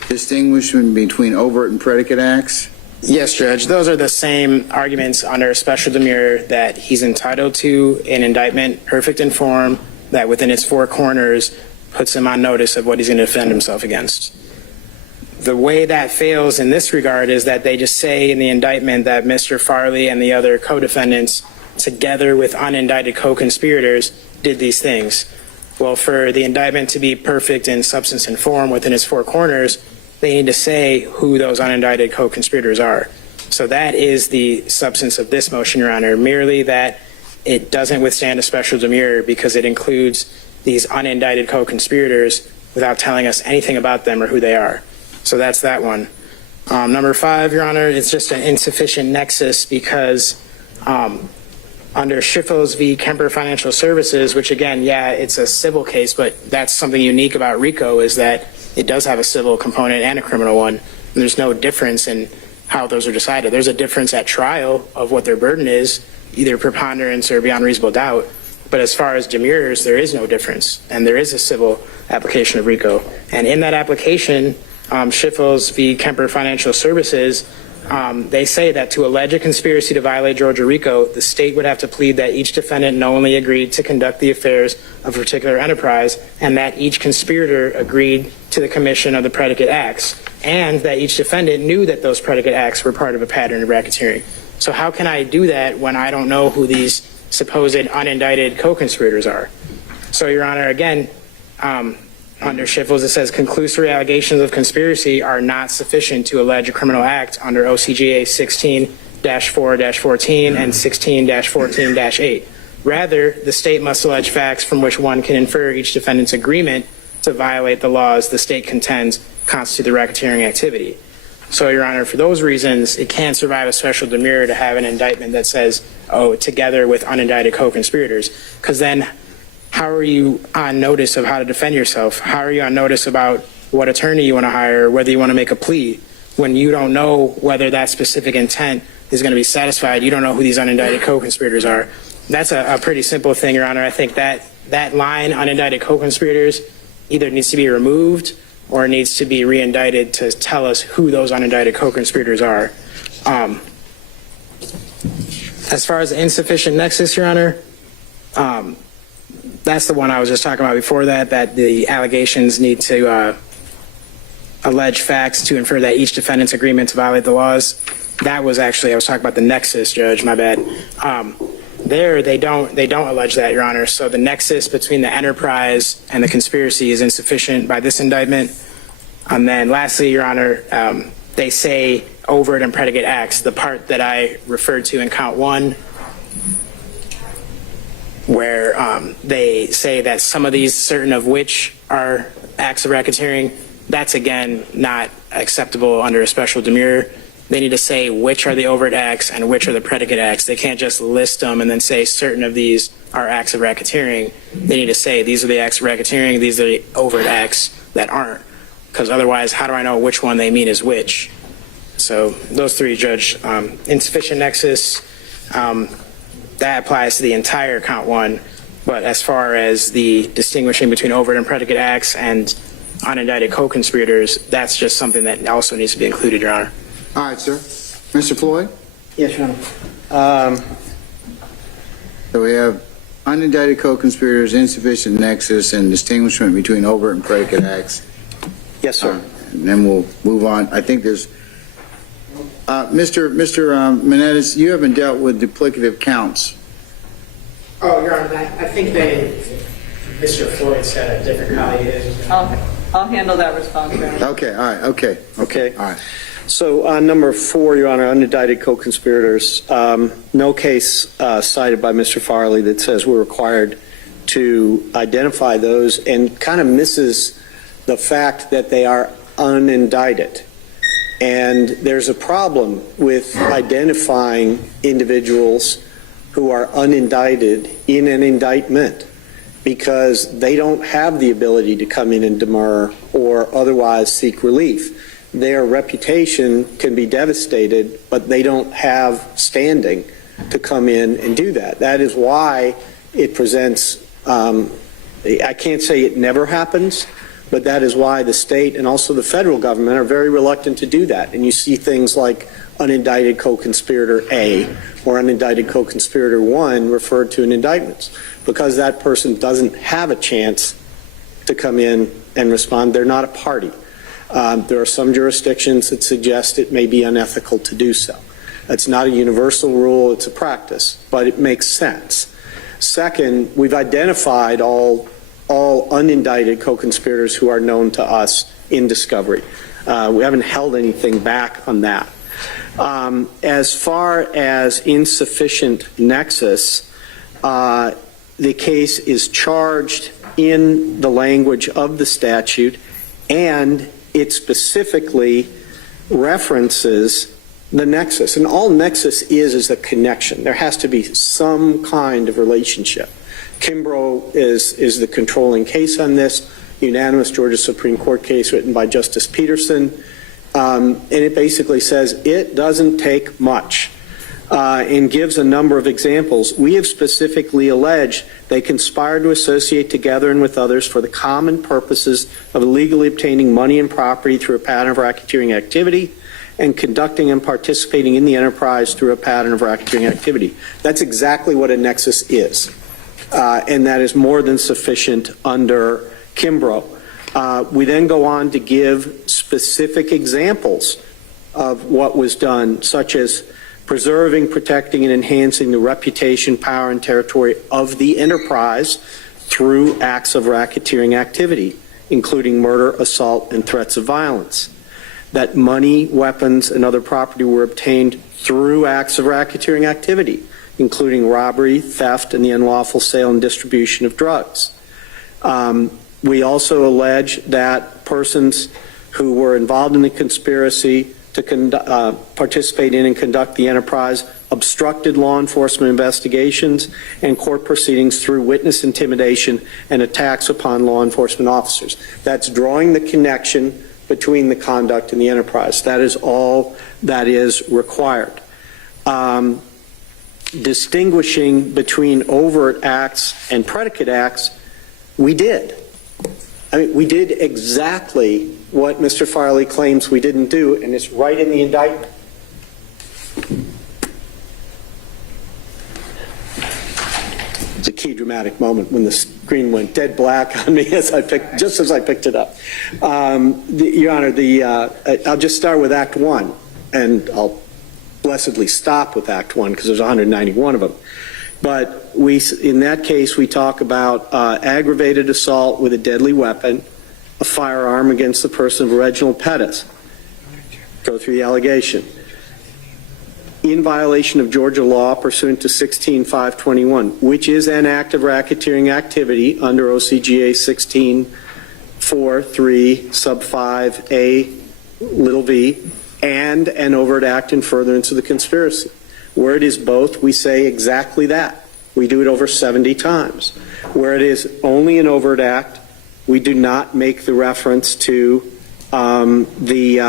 distinguishment between overt and predicate acts. Yes, Judge. Those are the same arguments under special demurrer that he's entitled to an indictment, perfect in form, that within its four corners puts him on notice of what he's going to defend himself against. The way that fails in this regard is that they just say in the indictment that Mr. Farley and the other co-defendants, together with unindicted co-conspirators, did these things. Well, for the indictment to be perfect in substance and form within its four corners, they need to say who those unindicted co-conspirators are. So that is the substance of this motion, Your Honor, merely that it doesn't withstand a special demurrer because it includes these unindicted co-conspirators without telling us anything about them or who they are. So that's that one. Number 5, Your Honor, it's just an insufficient nexus because under Schiffels v. Kemper Financial Services, which again, yeah, it's a civil case, but that's something unique about RICO is that it does have a civil component and a criminal one. And there's no difference in how those are decided. There's a difference at trial of what their burden is, either preponderance or beyond reasonable doubt. But as far as demurrers, there is no difference, and there is a civil application of RICO. And in that application, Schiffels v. Kemper Financial Services, they say that to allege a conspiracy to violate Georgia RICO, the state would have to plead that each defendant knowingly agreed to conduct the affairs of a particular enterprise, and that each conspirator agreed to the commission of the predicate acts, and that each defendant knew that those predicate acts were part of a pattern of racketeering. So how can I do that when I don't know who these supposed unindicted co-conspirators are? So, Your Honor, again, under Schiffels, it says conclusory allegations of conspiracy are not sufficient to allege a criminal act under OCGA 16-4-14 and 16-14-8. Rather, the state must allege facts from which one can infer each defendant's agreement to violate the laws the state contends constitute the racketeering activity. So, Your Honor, for those reasons, it can't survive a special demurrer to have an indictment that says, oh, together with unindicted co-conspirators, because then how are you on notice of how to defend yourself? How are you on notice about what attorney you want to hire, whether you want to make a plea, when you don't know whether that specific intent is going to be satisfied? You don't know who these unindicted co-conspirators are. That's a pretty simple thing, Your Honor. I think that line, unindicted co-conspirators, either needs to be removed or needs to be re-indicted to tell us who those unindicted co-conspirators are. As far as insufficient nexus, Your Honor, that's the one I was just talking about before that the allegations need to allege facts to infer that each defendant's agreement to violate the laws. That was actually, I was talking about the nexus, Judge, my bad. There, they don't allege that, Your Honor. So the nexus between the enterprise and the conspiracy is insufficient by this indictment. And then lastly, Your Honor, they say overt and predicate acts, the part that I referred to in count 1, where they say that some of these, certain of which are acts of racketeering, that's again not acceptable under a special demurrer. They need to say which are the overt acts and which are the predicate acts. They can't just list them and then say certain of these are acts of racketeering. They need to say these are the acts of racketeering, these are the overt acts that aren't. Because otherwise, how do I know which one they mean is which? So those three, Judge. Insufficient nexus, that applies to the entire count 1. But as far as the distinguishing between overt and predicate acts and unindicted co-conspirators, that's just something that also needs to be included, Your Honor. All right, sir. Mr. Floyd? Yes, Your Honor. So we have unindicted co-conspirators, insufficient nexus, and distinguishment between overt and predicate acts. Yes, sir. And then we'll move on. I think there's Mr. Menendez, you haven't dealt with duplicative counts. Oh, Your Honor, I think Mr. Floyd said a different colleague. I'll handle that response. Okay, all right, okay. Okay. All right. So on number 4, Your Honor, unindicted co-conspirators, no case cited by Mr. Farley that says we're required to identify those, and kind of misses the fact that they are unindicted. And there's a problem with identifying individuals who are unindicted in an indictment because they don't have the ability to come in and demur or otherwise seek relief. Their reputation can be devastated, but they don't have standing to come in and do that. That is why it presents, I can't say it never happens, but that is why the state and also the federal government are very reluctant to do that. And you see things like unindicted co-conspirator A or unindicted co-conspirator 1 referred to in indictments because that person doesn't have a chance to come in and respond. They're not a party. There are some jurisdictions that suggest it may be unethical to do so. It's not a universal rule, it's a practice, but it makes sense. Second, we've identified all unindicted co-conspirators who are known to us in discovery. We haven't held anything back on that. As far as insufficient nexus, the case is charged in the language of the statute, and it specifically references the nexus. And all nexus is a connection. There has to be some kind of relationship. Kimbrough is the controlling case on this, unanimous Georgia Supreme Court case written by Justice Peterson. And it basically says it doesn't take much and gives a number of examples. We have specifically alleged they conspired to associate together and with others for the common purposes of illegally obtaining money and property through a pattern of racketeering activity, and conducting and participating in the enterprise through a pattern of racketeering activity. That's exactly what a nexus is. And that is more than sufficient under Kimbrough. We then go on to give specific examples of what was done, such as preserving, protecting, and enhancing the reputation, power, and territory of the enterprise through acts of racketeering activity, including murder, assault, and threats of violence. That money, weapons, and other property were obtained through acts of racketeering activity, including robbery, theft, and the unlawful sale and distribution of drugs. We also allege that persons who were involved in the conspiracy to participate in and conduct the enterprise obstructed law enforcement investigations and court proceedings through witness intimidation and attacks upon law enforcement officers. That's drawing the connection between the conduct and the enterprise. That is all that is required. Distinguishing between overt acts and predicate acts, we did. I mean, we did exactly what Mr. Farley claims we didn't do, and it's right in the indictment. It's a key dramatic moment when the screen went dead black on me just as I picked it up. Your Honor, I'll just start with Act 1, and I'll blessedly stop with Act 1 because there's 191 of them. But in that case, we talk about aggravated assault with a deadly weapon, a firearm against the person of Reginald Pettis. Go through the allegation. In violation of Georgia law pursuant to 16-521, which is an act of racketeering activity under OCGA 16-4-3 sub 5A little v, and an overt act in furtherance of the conspiracy. Where it is both, we say exactly that. We do it over 70 times. Where it is only an overt act, we do not make the reference to the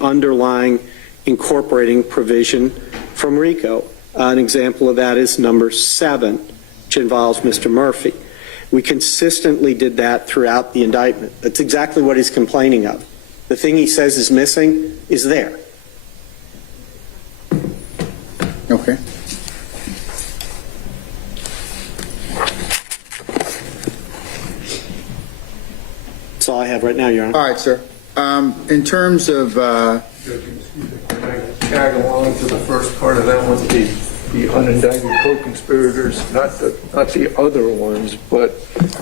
underlying incorporating provision from RICO. An example of that is number 7, which involves Mr. Murphy. We consistently did that throughout the indictment. That's exactly what he's complaining of. The thing he says is missing is there. Okay. That's all I have right now, Your Honor. All right, sir. In terms of, Can I tag along to the first part of that one, the unindicted co-conspirators, not the other ones, but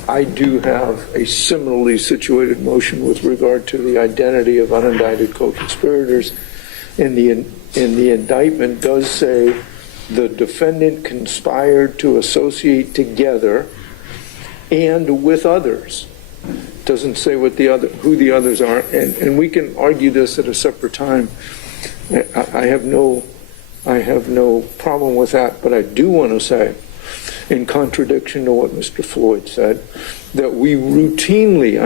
I do have a similarly situated motion with regard to the identity of unindicted co-conspirators. And the indictment does say the defendant conspired to associate together and with others. Doesn't say who the others are, and we can argue this at a separate time. I have no problem with that, but I do want to say, in contradiction to what Mr. Floyd said, that we routinely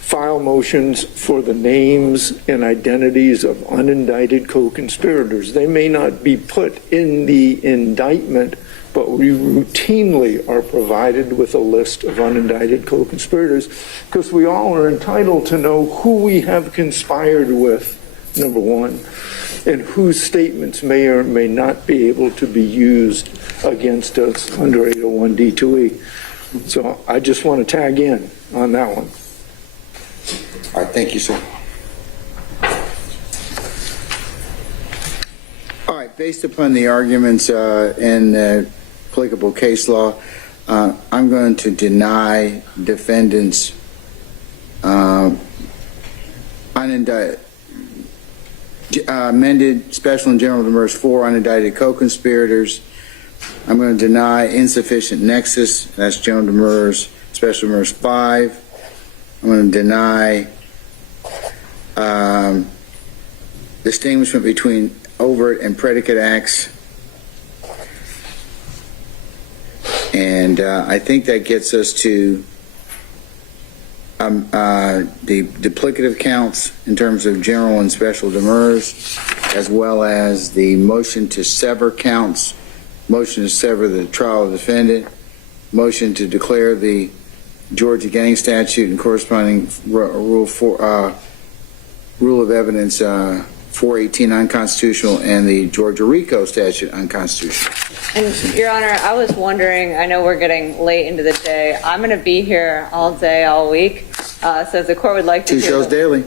file motions for the names and identities of unindicted co-conspirators. They may not be put in the indictment, but we routinely are provided with a list of unindicted co-conspirators because we all are entitled to know who we have conspired with, number one, and whose statements may or may not be able to be used against us under 801 D2E. So I just want to tag in on that one. all right, thank you, sir. All right, based upon the arguments in the applicable case law, I'm going to deny defendants unindicted, amended special and general demurs 4 unindicted co-conspirators. I'm going to deny insufficient nexus, that's general demurs, special demurs 5. I'm going to deny distinguishment between overt and predicate acts. And I think that gets us to the duplicative counts in terms of general and special demurs, as well as the motion to sever counts, motion to sever the trial of defendant, motion to declare the Georgia gang statute and corresponding rule of evidence 418 unconstitutional, and the Georgia RICO statute unconstitutional. And Your Honor, I was wondering, I know we're getting late into the day. I'm going to be here all day, all week. So if the court would like to Two shows daily.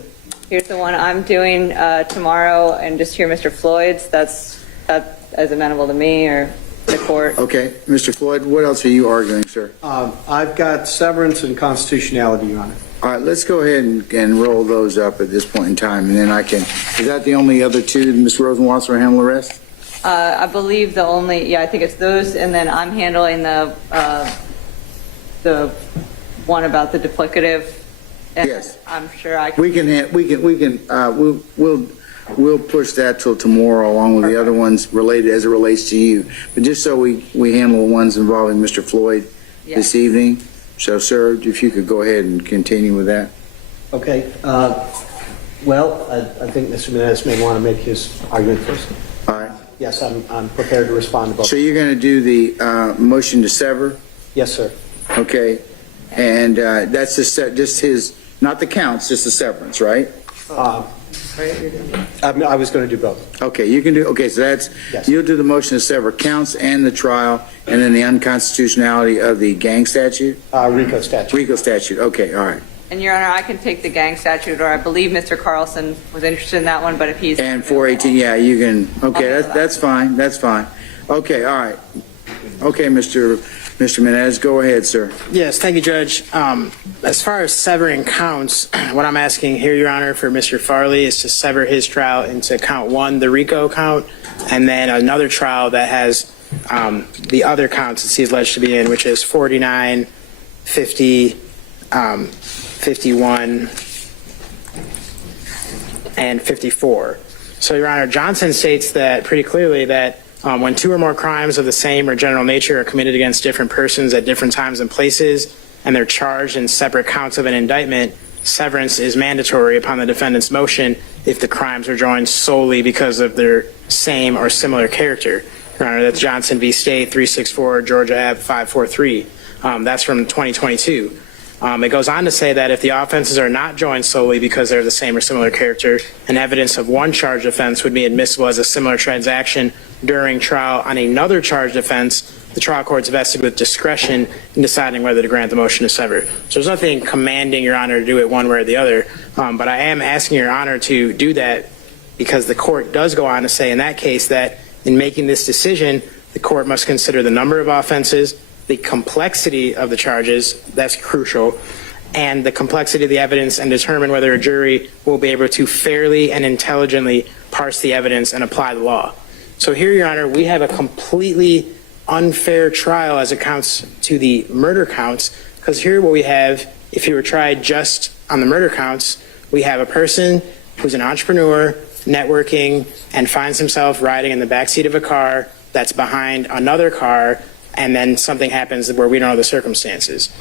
here's the one I'm doing tomorrow, and just hear Mr. Floyd's. That is amenable to me or the court. Okay, Mr. Floyd, what else are you arguing, sir? I've got severance and constitutionality, Your Honor. All right, let's go ahead and roll those up at this point in time, and then I can, is that the only other two, Ms. Rosenwasser will handle the rest? I believe the only, I think it's those, and then I'm handling the one about the duplicative. And Yes. I'm sure I can. We'll push that till tomorrow along with the other ones related as it relates to you. But just so we handle the ones involving Mr. Floyd this evening. So, sir, if you could go ahead and continue with that. Okay. Well, I think Mr. Menendez may want to make his argument first. All right. Yes, I'm prepared to respond to both. So you're going to do the motion to sever? Yes, sir. Okay. And that's just his, not the counts, just the severance, right? I was going to do both. Okay, you can do, okay, so that's, Yes. you'll do the motion to sever counts and the trial, and then the unconstitutionality of the gang statute? RICO statute. RICO statute, okay, all right. And Your Honor, I can take the gang statute, or I believe Mr. Carlson was interested in that one, but if he's. And 418, yeah, you can, okay, I'll do that's fine, that's fine. Okay, all right. Okay, Mr. Menendez, go ahead, sir. Yes, thank you, Judge. As far as severing counts, what I'm asking here, Your Honor, for Mr. Farley is to sever his trial into count one, the RICO count, and then another trial that has the other counts that he's alleged to be in, which is 49, 50, 51, and 54. So, Your Honor, Johnson states that pretty clearly that when two or more crimes of the same or general nature are committed against different persons at different times and places, and they're charged in separate counts of an indictment, severance is mandatory upon the defendant's motion if the crimes are joined solely because of their same or similar character. Your Honor, that's Johnson v. State, 364 Georgia Ave. 543. That's from 2022. It goes on to say that if the offenses are not joined solely because they're the same or similar character, and evidence of one charged offense would be admissible as a similar transaction during trial on another charged offense, the trial court's vested with discretion in deciding whether to grant the motion to sever. So there's nothing commanding Your Honor to do it one way or the other, but I am asking Your Honor to do that because the court does go on to say in that case that in making this decision, the court must consider the number of offenses, the complexity of the charges, that's crucial, and the complexity of the evidence, and determine whether a jury will be able to fairly and intelligently parse the evidence and apply the law. So here, Your Honor, we have a completely unfair trial as it counts to the murder counts, because here what we have, if he were tried just on the murder counts, we have a person who's an entrepreneur, networking, and finds himself riding in the backseat of a car that's behind another car, and then something happens where we don't know the circumstances.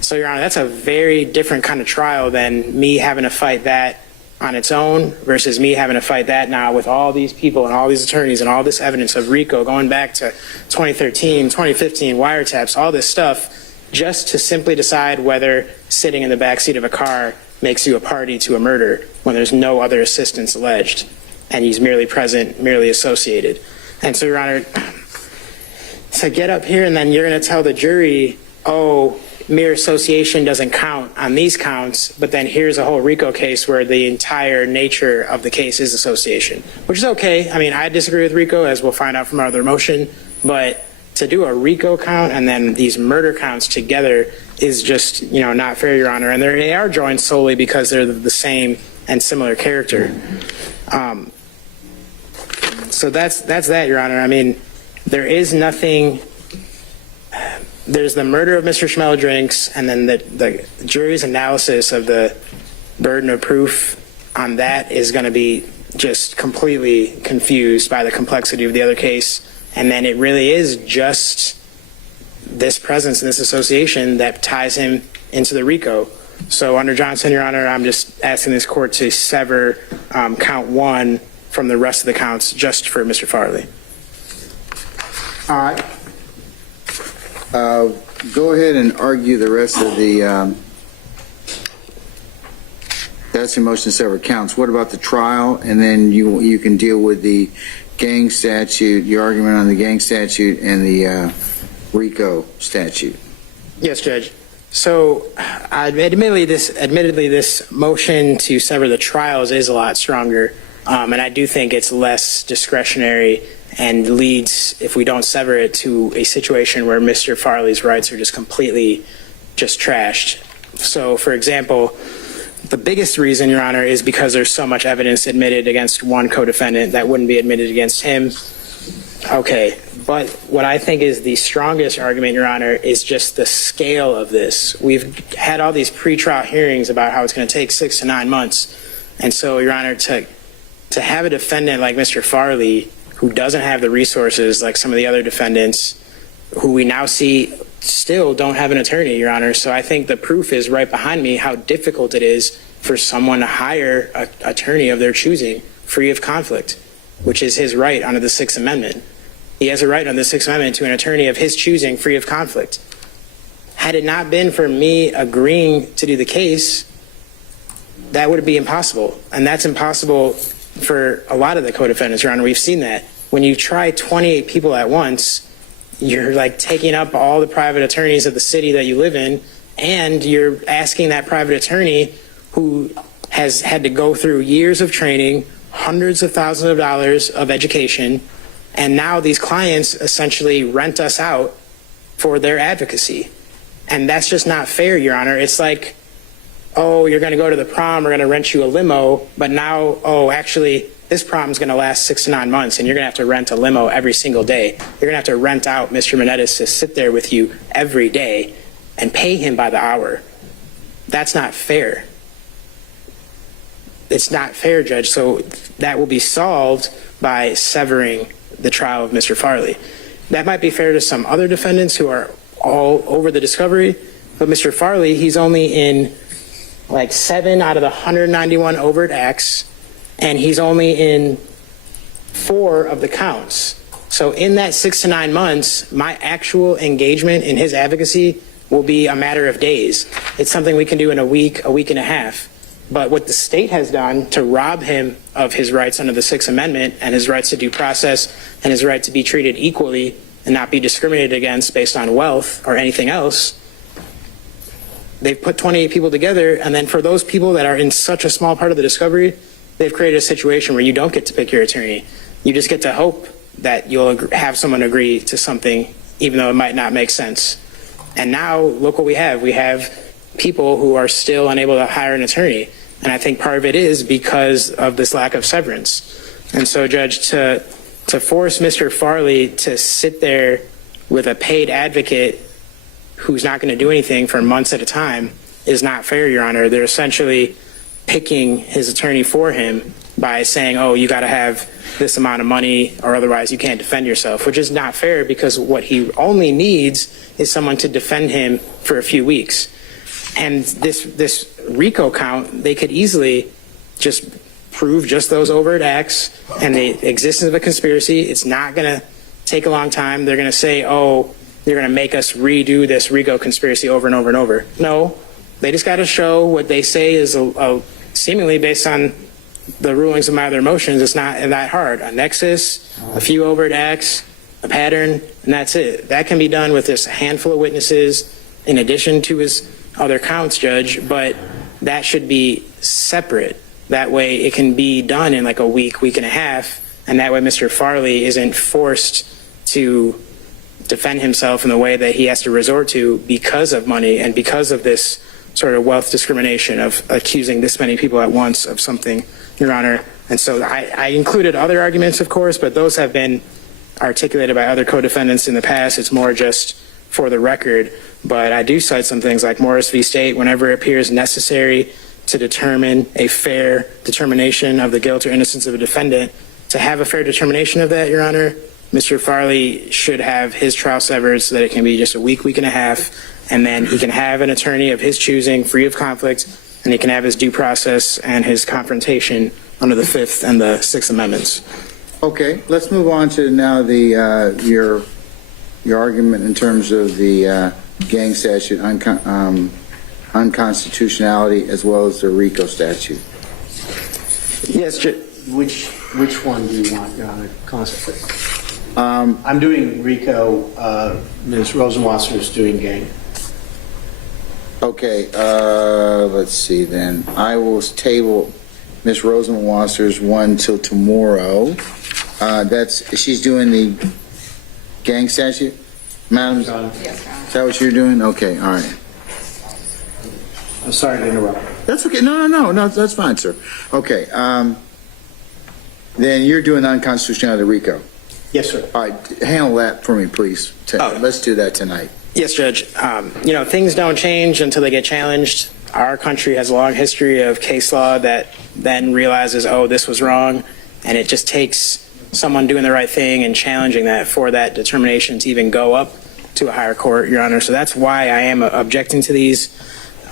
So, Your Honor, that's a very different kind of trial than me having to fight that on its own versus me having to fight that now with all these people and all these attorneys and all this evidence of RICO going back to 2013, 2015, wiretaps, all this stuff, just to simply decide whether sitting in the backseat of a car makes you a party to a murder when there's no other assistance alleged and he's merely present, merely associated. And so, Your Honor, to get up here and then you're going to tell the jury, oh, mere association doesn't count on these counts, but then here's a whole RICO case where the entire nature of the case is association, which is okay. I mean, I disagree with RICO, as we'll find out from our other motion, but to do a RICO count and then these murder counts together is just, not fair, Your Honor. And they are joined solely because they're the same and similar character. So that's that, Your Honor. I mean, there is nothing. There's the murder of Mr. Schmeldrinks, and then the jury's analysis of the burden of proof on that is going to be just completely confused by the complexity of the other case. And then it really is just this presence and this association that ties him into the RICO. So under Johnson, Your Honor, I'm just asking this court to sever count one from the rest of the counts just for Mr. Farley. All right. go ahead and argue the rest of the, that's your motion to sever counts. What about the trial? And then you can deal with the gang statute, your argument on the gang statute and the RICO statute. Yes, Judge. So, admittedly, this motion to sever the trials is a lot stronger, and I do think it's less discretionary and leads, if we don't sever it, to a situation where Mr. Farley's rights are just completely just trashed. So, for example, the biggest reason, Your Honor, is because there's so much evidence admitted against one co-defendant that wouldn't be admitted against him. Okay, but what I think is the strongest argument, Your Honor, is just the scale of this. We've had all these pretrial hearings about how it's going to take 6 to 9 months. And so, Your Honor, to have a defendant like Mr. Farley, who doesn't have the resources like some of the other defendants, who we now see still don't have an attorney, Your Honor. So I think the proof is right behind me how difficult it is for someone to hire an attorney of their choosing, free of conflict, which is his right under the Sixth Amendment. He has a right under the Sixth Amendment to an attorney of his choosing, free of conflict. Had it not been for me agreeing to do the case, that would be impossible. And that's impossible for a lot of the co-defendants, Your Honor. We've seen that. When you try 28 people at once, you're like taking up all the private attorneys of the city that you live in, and you're asking that private attorney who has had to go through years of training, hundreds of thousands of dollars of education, and now these clients essentially rent us out for their advocacy. And that's just not fair, Your Honor. It's like, oh, you're going to go to the prom, we're going to rent you a limo, but now, oh, actually, this prom is going to last 6 to 9 months, and you're going to have to rent a limo every single day. You're going to have to rent out Mr. Menendez to sit there with you every day and pay him by the hour. That's not fair. It's not fair, Judge. So that will be solved by severing the trial of Mr. Farley. That might be fair to some other defendants who are all over the discovery, but Mr. Farley, he's only in like 7 out of the 191 overt acts, and he's only in 4 of the counts. So in that 6 to 9 months, my actual engagement in his advocacy will be a matter of days. It's something we can do in a week and a half. But what the state has done to rob him of his rights under the Sixth Amendment and his rights to due process and his right to be treated equally and not be discriminated against based on wealth or anything else, they've put 28 people together, and then for those people that are in such a small part of the discovery, they've created a situation where you don't get to pick your attorney. You just get to hope that you'll have someone agree to something, even though it might not make sense. And now, look what we have. We have people who are still unable to hire an attorney. And I think part of it is because of this lack of severance. And so, Judge, to force Mr. Farley to sit there with a paid advocate who's not going to do anything for months at a time is not fair, Your Honor. They're essentially picking his attorney for him by saying, oh, you got to have this amount of money or otherwise you can't defend yourself, which is not fair because what he only needs is someone to defend him for a few weeks. And this RICO count, they could easily just prove just those overt acts and the existence of a conspiracy. It's not going to take a long time. They're going to say, oh, they're going to make us redo this RICO conspiracy over and over and over. No, they just got to show what they say is seemingly based on the rulings of my other motions. It's not that hard. A nexus, a few overt acts, a pattern, and that's it. That can be done with just a handful of witnesses in addition to his other counts, Judge, but that should be separate. That way it can be done in like a week and a half, and that way Mr. Farley isn't forced to defend himself in the way that he has to resort to because of money and because of this sort of wealth discrimination of accusing this many people at once of something, Your Honor. And so I included other arguments, of course, but those have been articulated by other co-defendants in the past. It's more just for the record. But I do cite some things like Morris v. State, whenever it appears necessary to determine a fair determination of the guilt or innocence of a defendant. To have a fair determination of that, Your Honor, Mr. Farley should have his trial severed so that it can be just a week and a half, and then he can have an attorney of his choosing, free of conflict, and he can have his due process and his confrontation under the Fifth and the Sixth Amendments. Okay, let's move on to now the your argument in terms of the gang statute, unconstitutionality, as well as the RICO statute. Yes, Which one do you want, Your Honor? I'm doing RICO, Ms. Rosenwasser is doing gang. Okay, let's see then. I will table Ms. Rosenwasser's one till tomorrow. She's doing the gang statute? Madam, is that what you're doing? Okay, all right. I'm sorry to interrupt. That's okay. No, that's fine, sir. Okay, then you're doing unconstitutionality RICO. Yes, sir. All right, handle that for me, please. Let's do that tonight. Yes, Judge. Things don't change until they get challenged. Our country has a long history of case law that then realizes, oh, this was wrong, and it just takes someone doing the right thing and challenging that for that determination to even go up to a higher court, Your Honor. So that's why I am objecting to these.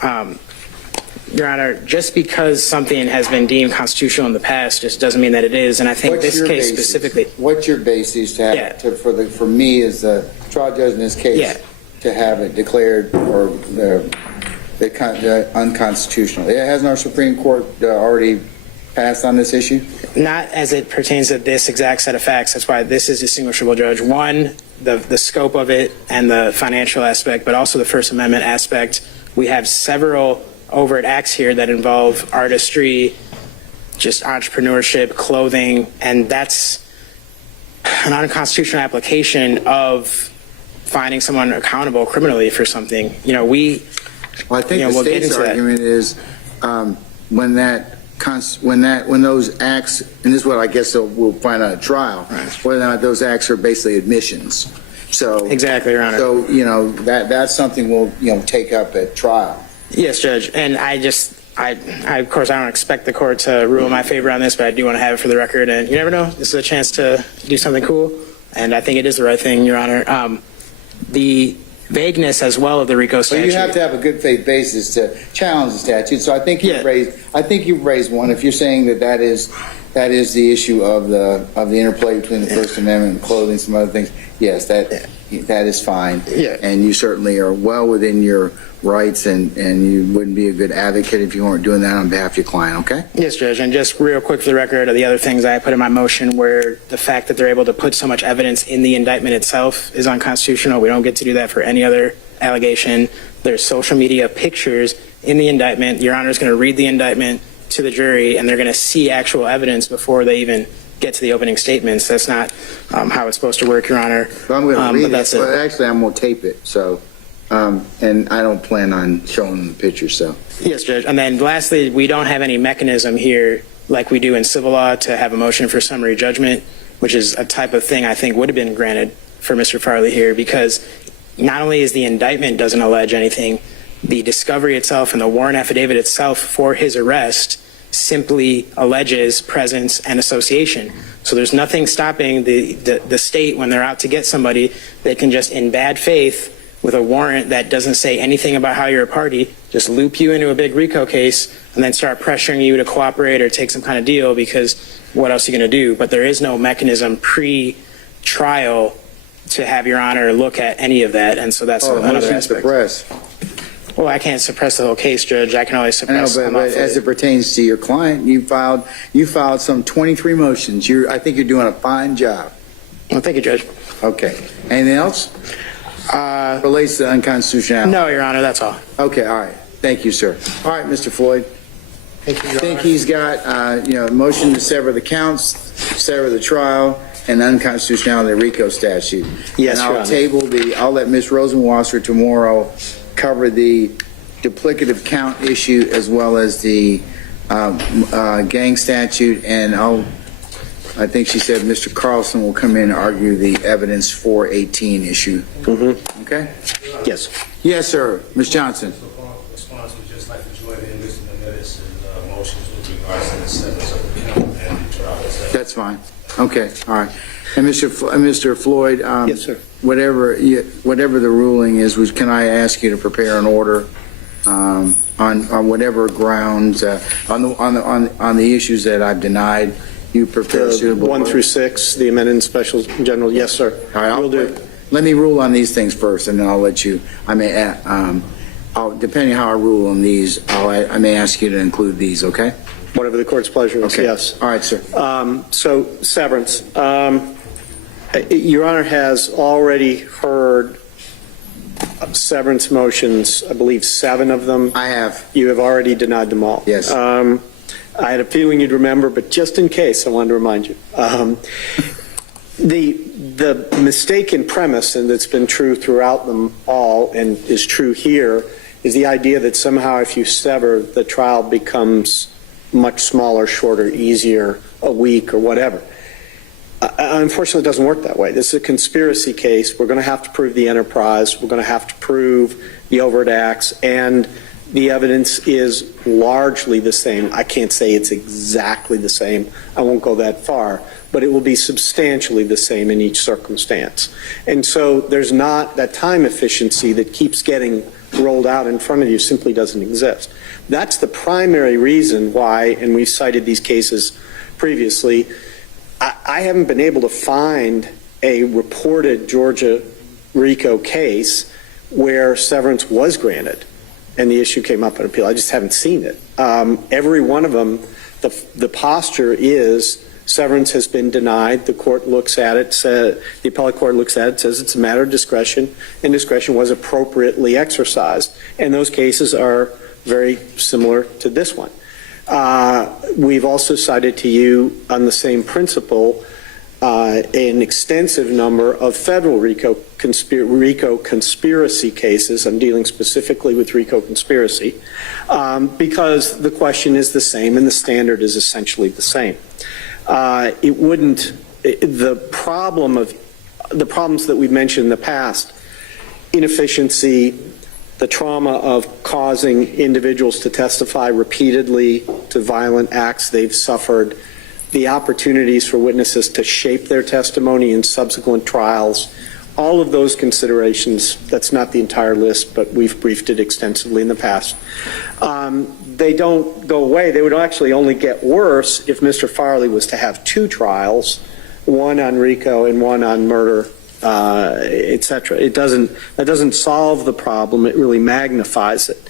Your Honor, just because something has been deemed constitutional in the past just doesn't mean that it is, and I think this case specifically. What's your basis to have, for me as the trial judge in this case, to have it declared or the unconstitutional? Hasn't our Supreme Court already passed on this issue? Not as it pertains to this exact set of facts. That's why this is distinguishable, Judge. One, the scope of it and the financial aspect, but also the First Amendment aspect. We have several overt acts here that involve artistry, just entrepreneurship, clothing, and that's an unconstitutional application of finding someone accountable criminally for something. Well, I think the state's argument is when those acts, and this is what I guess we'll find out at trial, whether or not those acts are basically admissions. So exactly, Your Honor. So that's something we'll take up at trial. Yes, Judge. And I of course, I don't expect the court to rule in my favor on this, but I do want to have it for the record. And you never know, this is a chance to do something cool. And I think it is the right thing, Your Honor. The vagueness as well of the RICO statute. But you have to have a good faith basis to challenge the statute. So I think you've raised one. If you're saying that is the issue of the interplay between the First Amendment and clothing, some other things, yes, that is fine. Yeah. And you certainly are well within your rights, and you wouldn't be a good advocate if you weren't doing that on behalf of your client, okay? Yes, Judge. And just real quick for the record, the other things I put in my motion were the fact that they're able to put so much evidence in the indictment itself is unconstitutional. We don't get to do that for any other allegation. There's social media pictures in the indictment. Your Honor is going to read the indictment to the jury, and they're going to see actual evidence before they even get to the opening statements. That's not how it's supposed to work, Your Honor. So I'm going to read it. But actually, I'm going to tape it, so... and I don't plan on showing them the picture, so. Yes, Judge. And then lastly, we don't have any mechanism here like we do in civil law to have a motion for summary judgment, which is a type of thing I think would have been granted for Mr. Farley here, because not only is the indictment doesn't allege anything, the discovery itself and the warrant affidavit itself for his arrest simply alleges presence and association. So there's nothing stopping the state when they're out to get somebody. They can just, in bad faith, with a warrant that doesn't say anything about how you're a party, just loop you into a big RICO case and then start pressuring you to cooperate or take some kind of deal, because what else are you going to do? But there is no mechanism pre-trial to have Your Honor look at any of that, and so that's another aspect. Well, I can't suppress the whole case, Judge. I can only suppress but as it pertains to your client, you filed some 23 motions. I think you're doing a fine job. Well, thank you, Judge. Okay. Anything else? Relates to unconstitutionality? No, Your Honor, that's all. Okay, all right. Thank you, sir. All right, Mr. Floyd. Thank you, I think he's got, a motion to sever the counts, sever the trial, and unconstitutionality of the RICO statute. Yes, and Your Honor. I'll let Ms. Rosenwasser tomorrow cover the duplicative count issue as well as the gang statute, and I think she said Mr. Carlson will come in and argue the evidence 418 issue. Mm-hmm. Okay? Yes. Yes, sir. Ms. Johnson. Response would just like to join in listen to minutes and motions with regards to the severance of the count and the trial. That's fine. Okay. All right. And Mr. Floyd. Yes, sir. Whatever the ruling is, can I ask you to prepare an order on whatever grounds on the issues that I've denied? You prepare suitable 1 through 6, the amended special general. Yes, sir. All right, Will do. let me rule on these things first, and then I'll let you, depending how I rule on these, I may ask you to include these, okay? Whatever the court's pleasure is, Okay. yes. All right, sir. So severance. Your Honor has already heard severance motions, I believe 7 of them. I have. You have already denied them all. Yes. I had a feeling you'd remember, but just in case, I wanted to remind you. The mistaken premise, and that's been true throughout them all and is true here, is the idea that somehow if you sever, the trial becomes much smaller, shorter, easier, a week or whatever. Unfortunately, it doesn't work that way. This is a conspiracy case. We're going to have to prove the enterprise. We're going to have to prove the overt acts, and the evidence is largely the same. I can't say it's exactly the same. I won't go that far, but it will be substantially the same in each circumstance. And so there's not that time efficiency that keeps getting rolled out in front of you simply doesn't exist. That's the primary reason why, and we've cited these cases previously, I haven't been able to find a reported Georgia RICO case where severance was granted and the issue came up on appeal. I just haven't seen it. Every one of them, the posture is severance has been denied. The court looks at it, the appellate court looks at it, says it's a matter of discretion, and discretion was appropriately exercised. And those cases are very similar to this one. We've also cited to you on the same principle an extensive number of federal RICO conspiracy cases. I'm dealing specifically with RICO conspiracy because the question is the same and the standard is essentially the same. The problems that we've mentioned in the past, inefficiency, the trauma of causing individuals to testify repeatedly to violent acts they've suffered, the opportunities for witnesses to shape their testimony in subsequent trials, all of those considerations, that's not the entire list, but we've briefed it extensively in the past. They don't go away. They would actually only get worse if Mr. Farley was to have 2 trials, one on RICO and one on murder, etc. That doesn't solve the problem. It really magnifies it.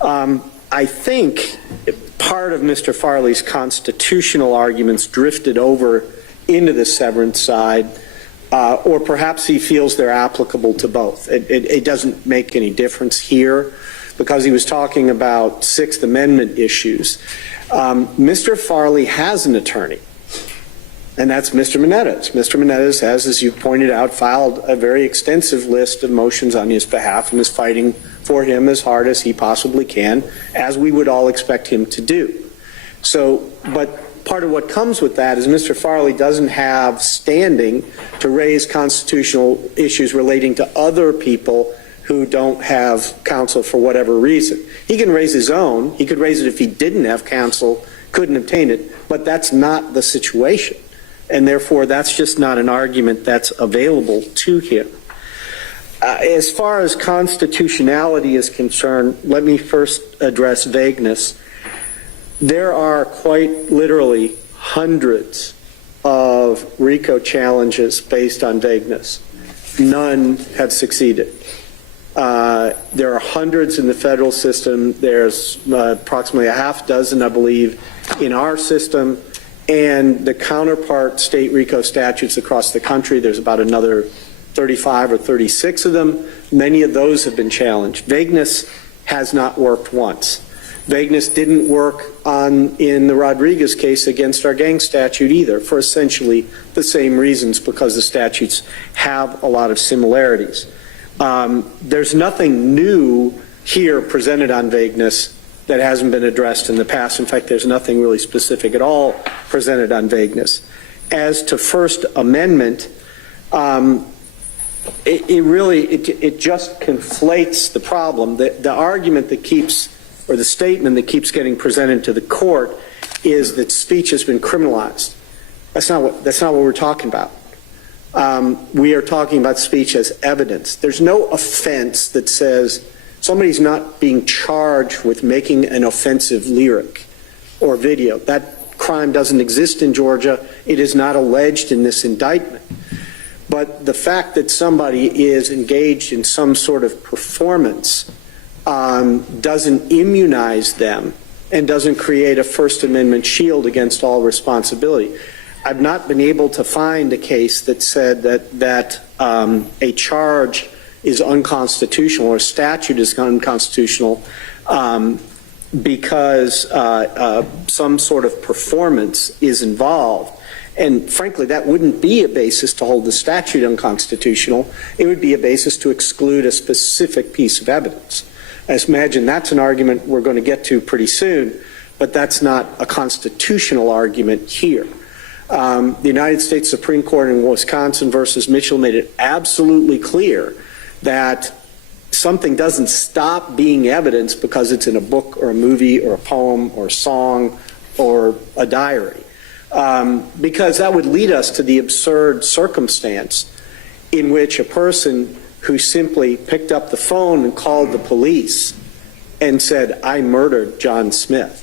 I think part of Mr. Farley's constitutional arguments drifted over into the severance side, or perhaps he feels they're applicable to both. It doesn't make any difference here because he was talking about Sixth Amendment issues. Mr. Farley has an attorney, and that's Mr. Menendez. Mr. Menendez has, as you pointed out, filed a very extensive list of motions on his behalf and is fighting for him as hard as he possibly can, as we would all expect him to do. So, but part of what comes with that is Mr. Farley doesn't have standing to raise constitutional issues relating to other people who don't have counsel for whatever reason. He can raise his own. He could raise it if he didn't have counsel, couldn't obtain it, but that's not the situation. And therefore, that's just not an argument that's available to him. As far as constitutionality is concerned, let me first address vagueness. There are quite literally hundreds of RICO challenges based on vagueness. None have succeeded. There are hundreds in the federal system. There's approximately a half dozen, I believe, in our system. And the counterpart state RICO statutes across the country, there's about another 35 or 36 of them. Many of those have been challenged. Vagueness has not worked once. Vagueness didn't work in the Rodriguez case against our gang statute either, for essentially the same reasons, because the statutes have a lot of similarities. There's nothing new here presented on vagueness that hasn't been addressed in the past. In fact, there's nothing really specific at all presented on vagueness. As to First Amendment, it just conflates the problem. The argument that keeps, or the statement that keeps getting presented to the court is that speech has been criminalized. That's not what we're talking about. We are talking about speech as evidence. There's no offense that says somebody's not being charged with making an offensive lyric or video. That crime doesn't exist in Georgia. It is not alleged in this indictment. But the fact that somebody is engaged in some sort of performance doesn't immunize them and doesn't create a First Amendment shield against all responsibility. I've not been able to find a case that said that a charge is unconstitutional or a statute is unconstitutional because some sort of performance is involved. And frankly, that wouldn't be a basis to hold the statute unconstitutional. It would be a basis to exclude a specific piece of evidence. I imagine that's an argument we're going to get to pretty soon, but that's not a constitutional argument here. The United States Supreme Court in Wisconsin versus Mitchell made it absolutely clear that something doesn't stop being evidence because it's in a book or a movie or a poem or a song or a diary. Because that would lead us to the absurd circumstance in which a person who simply picked up the phone and called the police and said, I murdered John Smith.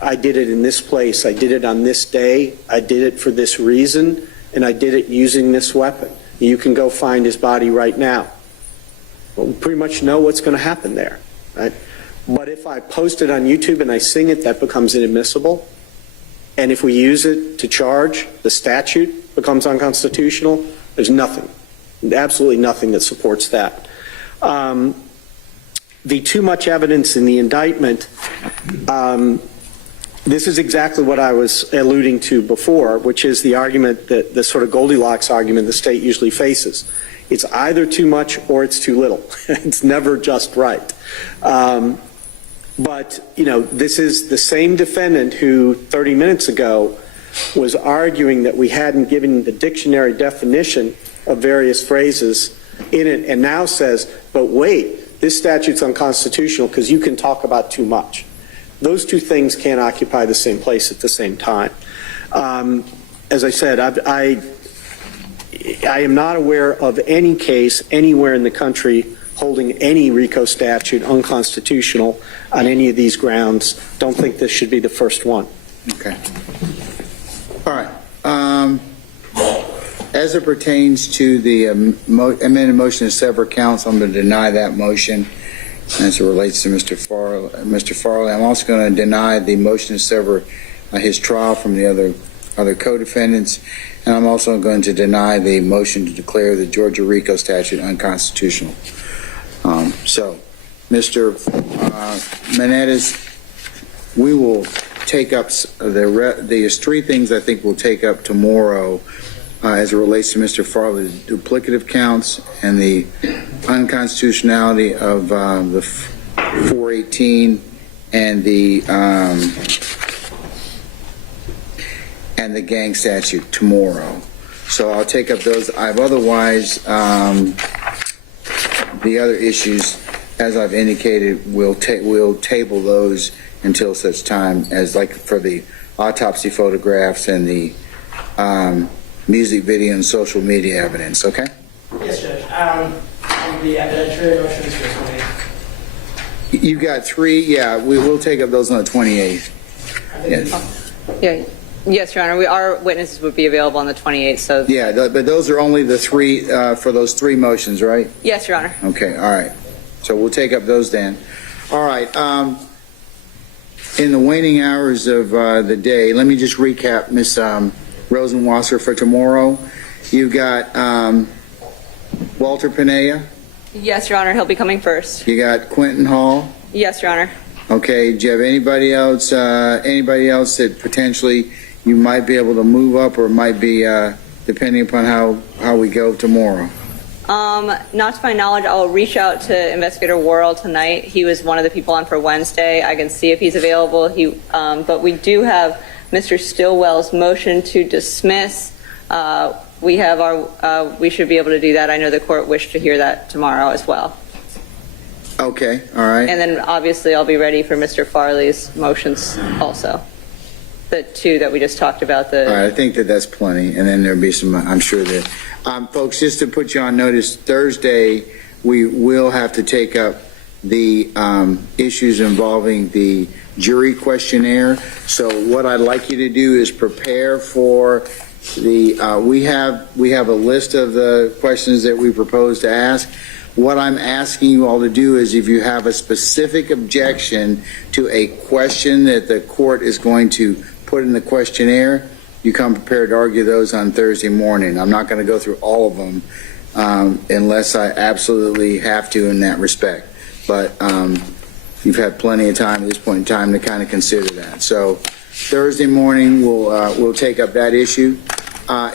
I did it in this place. I did it on this day. I did it for this reason, and I did it using this weapon. You can go find his body right now. Well, we pretty much know what's going to happen there, right? But if I post it on YouTube and I sing it, that becomes inadmissible. And if we use it to charge, the statute becomes unconstitutional. There's nothing, absolutely nothing that supports that. The too much evidence in the indictment, this is exactly what I was alluding to before, which is the argument that the sort of Goldilocks argument the state usually faces. It's either too much or it's too little. It's never just right. But, you know, this is the same defendant who 30 minutes ago was arguing that we hadn't given the dictionary definition of various phrases in it and now says, but wait, this statute's unconstitutional because you can talk about too much. Those two things can't occupy the same place at the same time. As I said, I am not aware of any case anywhere in the country holding any RICO statute unconstitutional on any of these grounds. Don't think this should be the first one. Okay. All right. As it pertains to the amended motion to sever counts, I'm going to deny that motion as it relates to Mr. Farley. I'm also going to deny the motion to sever his trial from the other co-defendants, and I'm also going to deny the motion to declare the Georgia RICO statute unconstitutional. So, Mr. Menendez, we will take up there's three things I think we'll take up tomorrow as it relates to Mr. Farley's duplicative counts and the unconstitutionality of the 418 and the gang statute tomorrow. So I'll take up those. I've otherwise the other issues, as I've indicated, we'll table those until such time as, like for the autopsy photographs and the music video and social media evidence, okay? Yes, Judge. The evidentiary motions for 28th. You got three, yeah, we will take up those on the 28th. Yes. Yeah. Yes, Your Honor. Our witnesses would be available on the 28th. So Yeah, but those are only the three for those three motions, right? yes, Your Honor. Okay, all right. So we'll take up those then. All right. In the waning hours of the day, let me just recap, Ms. Rosenwasser, for tomorrow. You've got Walter Pineda. Yes, Your Honor. He'll be coming first. You got Quentin Hall. Yes, Your Honor. Okay. Do you have anybody else that potentially you might be able to move up, or might be depending upon how we go tomorrow? Not to my knowledge. I'll reach out to Investigator Worrell tonight. He was one of the people on for Wednesday. I can see if he's available. But we do have Mr. Stillwell's motion to dismiss. We should be able to do that. I know the court wished to hear that tomorrow as well. Okay. All right. And then obviously I'll be ready for Mr. Farley's motions also. The two that we just talked about. All right, I think that's plenty, and then there'll be some, I'm sure that, folks, just to put you on notice, Thursday, we will have to take up the issues involving the jury questionnaire. So what I'd like you to do is prepare for we have a list of the questions that we propose to ask. What I'm asking you all to do is, if you have a specific objection to a question that the court is going to put in the questionnaire, you come prepared to argue those on Thursday morning. I'm not going to go through all of them unless I absolutely have to in that respect. But you've had plenty of time at this point in time to kind of consider that. So Thursday morning, we'll take up that issue.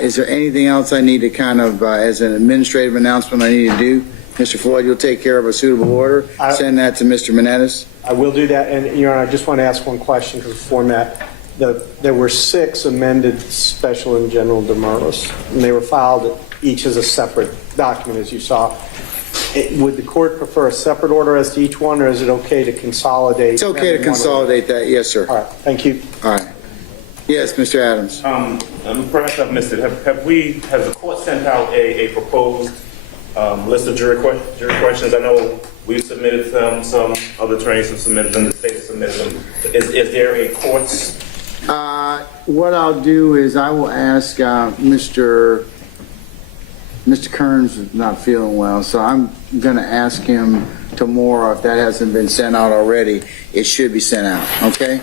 Is there anything else I need to kind of, as an administrative announcement, I need to do? Mr. Floyd, you'll take care of a suitable order. Send that to Mr. Menendez. I will do that. And, Your Honor, I just want to ask one question to the format. There were 6 amended special and general demurrals, and they were filed each as a separate document, as you saw. Would the court prefer a separate order as to each one, or is it okay to consolidate? It's okay to consolidate that. Yes, sir. All right. Thank you. All right. Yes, Mr. Adams. Perhaps I've missed it. Has the court sent out a proposed list of jury questions? I know we've submitted them, some other attorneys have submitted them, the state has submitted them. Is there a court's? What I'll do is I will ask Mr. Kearns is not feeling well, so I'm going to ask him tomorrow if that hasn't been sent out already. It should be sent out. Okay?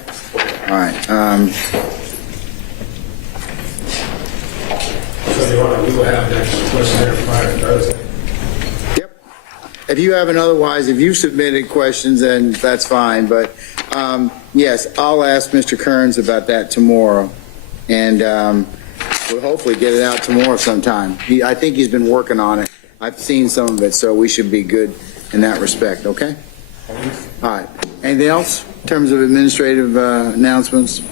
All right. So Your Honor, we will have that questionnaire prior to Thursday. Yep. If you haven't otherwise, if you've submitted questions, then that's fine. But yes, I'll ask Mr. Kearns about that tomorrow, and we'll hopefully get it out tomorrow sometime. I think he's been working on it. I've seen some of it, so we should be good in that respect. Okay. All right. Anything else in terms of administrative announcements?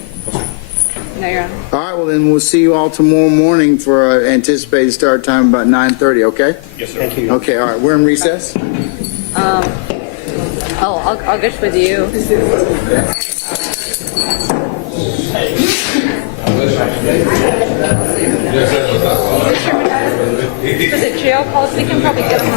No, Your Honor. All right. Well, then we'll see you all tomorrow morning for anticipated start time about 9:30. Okay. Yes, sir. Thank you. Okay. All right. We're in recess. I'll get with you. Was it jail calls? We can probably get them.